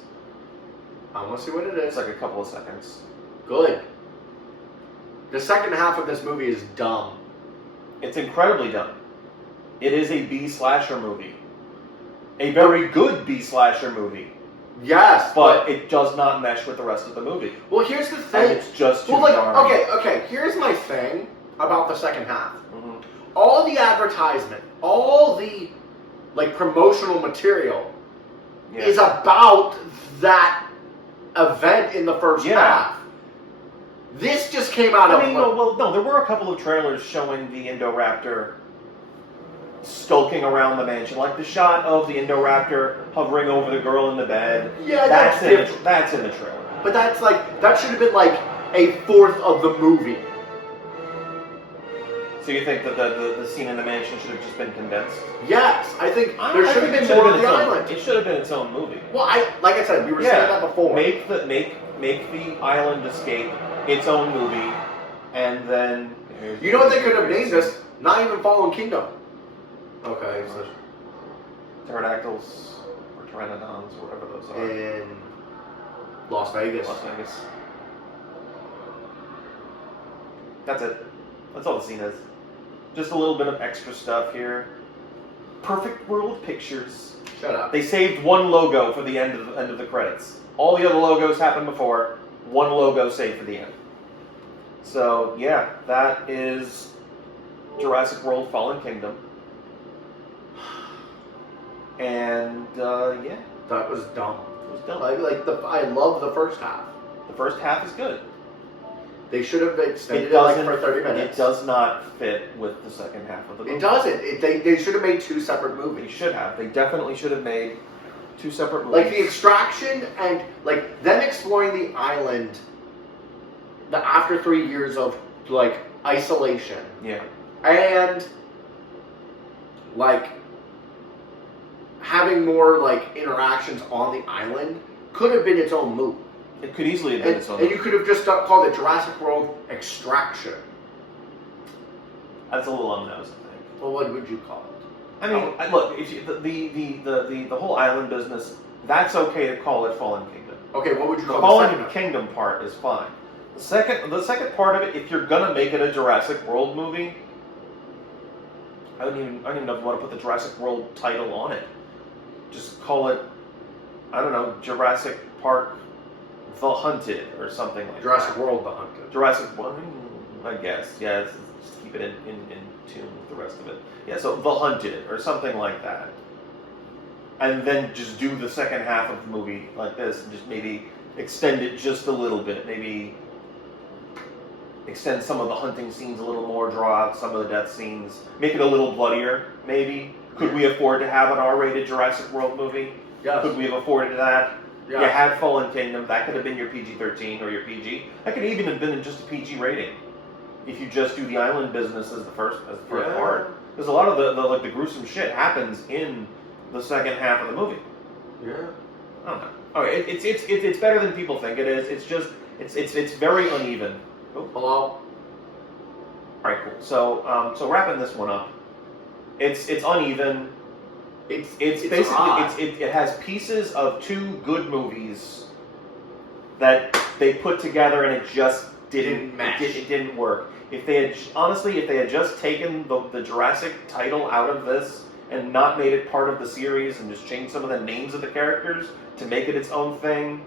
I want to see what it It's is. like a couple of seconds. Good. The second half of this movie is dumb. It's incredibly dumb. It is a B-slasher movie. A very good B-slasher movie. Yes, But it does not mesh with the rest of the movie. well, here's the And thing. it's just too Well, like, jarring. okay. Here's my thing about the second half. Mhm. All the advertisement, all the like promotional material Yeah. is about that event in the first Yeah. half. This just came out of. I mean, no, there were a couple of trailers showing the Indoraptor skulking around the mansion, like the shot of the Indoraptor hovering over the girl in the bed. Yeah, that's that's in different. that's in the trailer. But that should have been like a fourth of the movie. So you think that the scene in the mansion should have just been condensed? Yes, I think there should have been it more on been the its own- island. It should have been its own movie. Well, like I said, we were saying that before. Make the island escape its own movie, and then You know what they could have named this? Not even Fallen Kingdom. Okay, so Pterodactyls or Pteranodons or whatever those are. in Las Vegas. Las Vegas. That's it. That's all the scene is. Just a little bit of extra stuff here. Perfect World Pictures. Shut up. They saved one logo for the end of the credits. All the other logos happened before. One logo saved for the end. So yeah, that is Jurassic World: Fallen Kingdom. And yeah, That was dumb. it was done. I love the first half. The first half is good. They should have extended it for 30 minutes. It does not fit with the second half of the movie. It doesn't. They should have made two separate They movies. should have. They definitely should have made two separate movies. Like the extraction and like them exploring the island. After 3 years of like isolation Yeah. and like having more like interactions on the island could have been its own movie. It could easily have been its own. And you could have just called it Jurassic World Extraction. That's a little on the nose, I think. Well, what would you call it? I mean, look, if you, the whole island business, that's okay to call it Fallen Kingdom. Okay, what would you The call Fallen the second? Kingdom part is fine. The second part of it, if you're gonna make it a Jurassic World movie, I don't even know if you want to put the Jurassic World title on it. Just call it, I don't know, Jurassic Park The Hunted or something like Jurassic that. World: The Hunted. Jurassic World, I guess. Yeah, just keep it in tune with the rest of it. Yeah, so The Hunted or something like that. And then just do the second half of the movie like this and just maybe extend it just a little bit. Maybe extend some of the hunting scenes a little more, draw out some of the death scenes, make it a little bloodier, maybe. Could we afford to have an R-rated Jurassic World movie? Yes. Could we have afforded that? Yeah. You had Fallen Kingdom, that could have been your PG-13 or your PG. That could even have been just a PG rating. If you just do the island business as the first Yeah. part. Because a lot of the gruesome shit happens in the second half of the movie. Yeah. I don't know. Okay, it's better than people think it is. It's just it's very uneven. Oh. Hello. All right, cool. So wrapping this one up, it's uneven. It's basically odd. it has pieces of two good movies that they put together and it just didn't Mesh. It didn't work. If they had just taken the Jurassic title out of this and not made it part of the series and just changed some of the names of the characters to make it its own thing,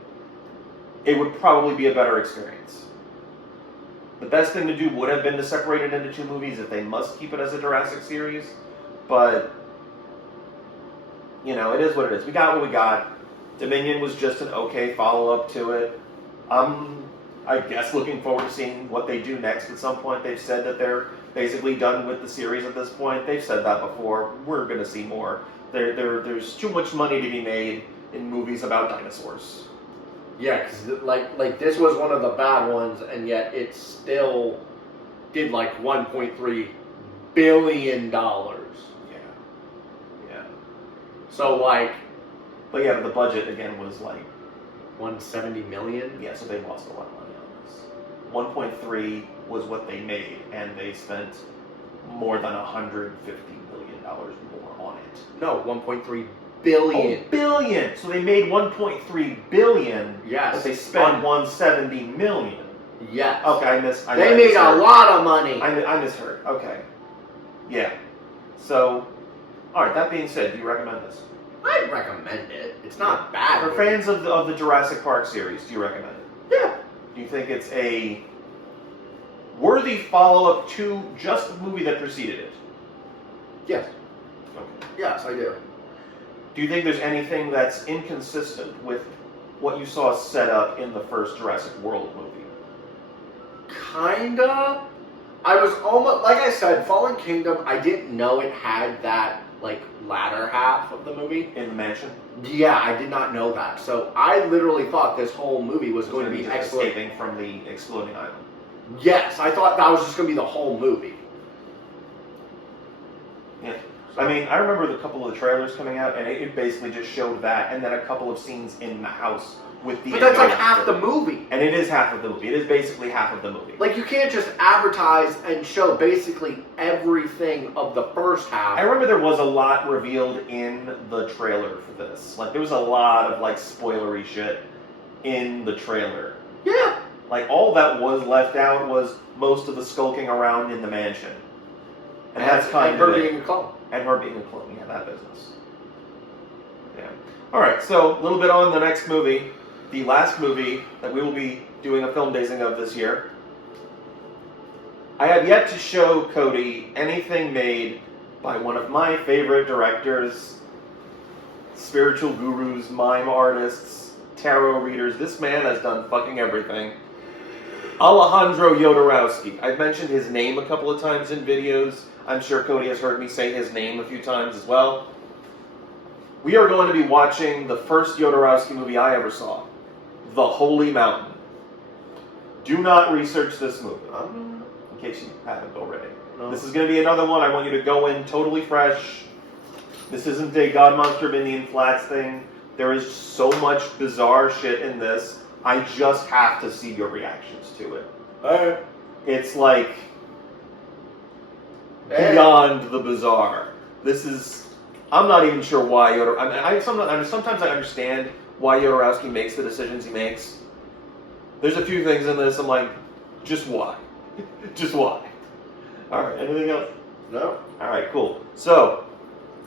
it would probably be a better experience. The best thing to do would have been to separate it into two movies if they must keep it as a Jurassic series, but you know, it is what it is. We got what we got. Dominion was just an okay follow-up to it. I guess looking forward to seeing what they do next at some point. They've said that they're basically done with the series at this point. They've said that before. We're going to see more. There's too much money to be made in movies about dinosaurs. Yeah, because like this was one of the bad ones, and yet it still did like $1.3 billion. Yeah. So like But yeah, the budget again was like, 170 million. yeah, so they lost a lot of money on this. 1.3 was what they made, and they spent more than $150 million more on it. No, 1.3 billion. Oh, billion! So they made 1.3 billion, Yes. but they spent 170 million. Yes. Okay, I They made a misheard. lot of money. I misheard. Okay. Yeah. So, alright, that being said, do you recommend this? I'd recommend it. It's not bad. For fans of the Jurassic Park series, do you recommend it? Yeah. Do you think it's a worthy follow-up to just the movie that preceded it? Yes. Okay. Yes, I do. Do you think there's anything that's inconsistent with what you saw set up in the first Jurassic World movie? Kinda. I was almost, like I said, Fallen Kingdom, I didn't know it had that, like, latter half of the movie. In the mansion? Yeah, I did not know that. So I literally thought this whole movie was going to be just excellent. escaping from the exploding island. Yes, I thought that was just going to be the whole movie. Yeah. I mean, I remember the couple of the trailers coming out, and it basically just showed that, and then a couple of scenes in the house with the. But that's like Indo- half the movie. And it is half of the movie. It is basically half of the movie. Like, you can't just advertise and show basically everything of the first half. I remember there was a lot revealed in the trailer for this. Like, there was a lot of, like, spoilery shit in the trailer. Yeah. Like, all that was left out was most of the skulking around in the mansion. And that's kind and of her it. being a clone. And her being a clone, yeah, that business. Yeah. Alright, so a little bit on the next movie. The last movie that we will be doing a film dazing of this year. I have yet to show Cody anything made by one of my favorite directors, spiritual gurus, mime artists, tarot readers. This man has done fucking everything. Alejandro Jodorowsky. I've mentioned his name a couple of times in videos. I'm sure Cody has heard me say his name a few times as well. We are going to be watching the first Jodorowsky movie I ever saw, The Holy Mountain. Do not research this movie, in case you haven't already. No. This is going to be another one. I want you to go in totally fresh. This isn't a God Monster of Indian Flats thing. There is so much bizarre shit in this. I just have to see your reactions to it. Alright. It's like beyond the bizarre. This is. I'm not even sure why sometimes I understand why Jodorowsky makes the decisions he makes. There's a few things in this I'm like, just why? Just why? Alright, anything else? No. Alright, cool. So,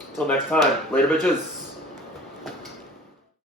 until next time, later bitches.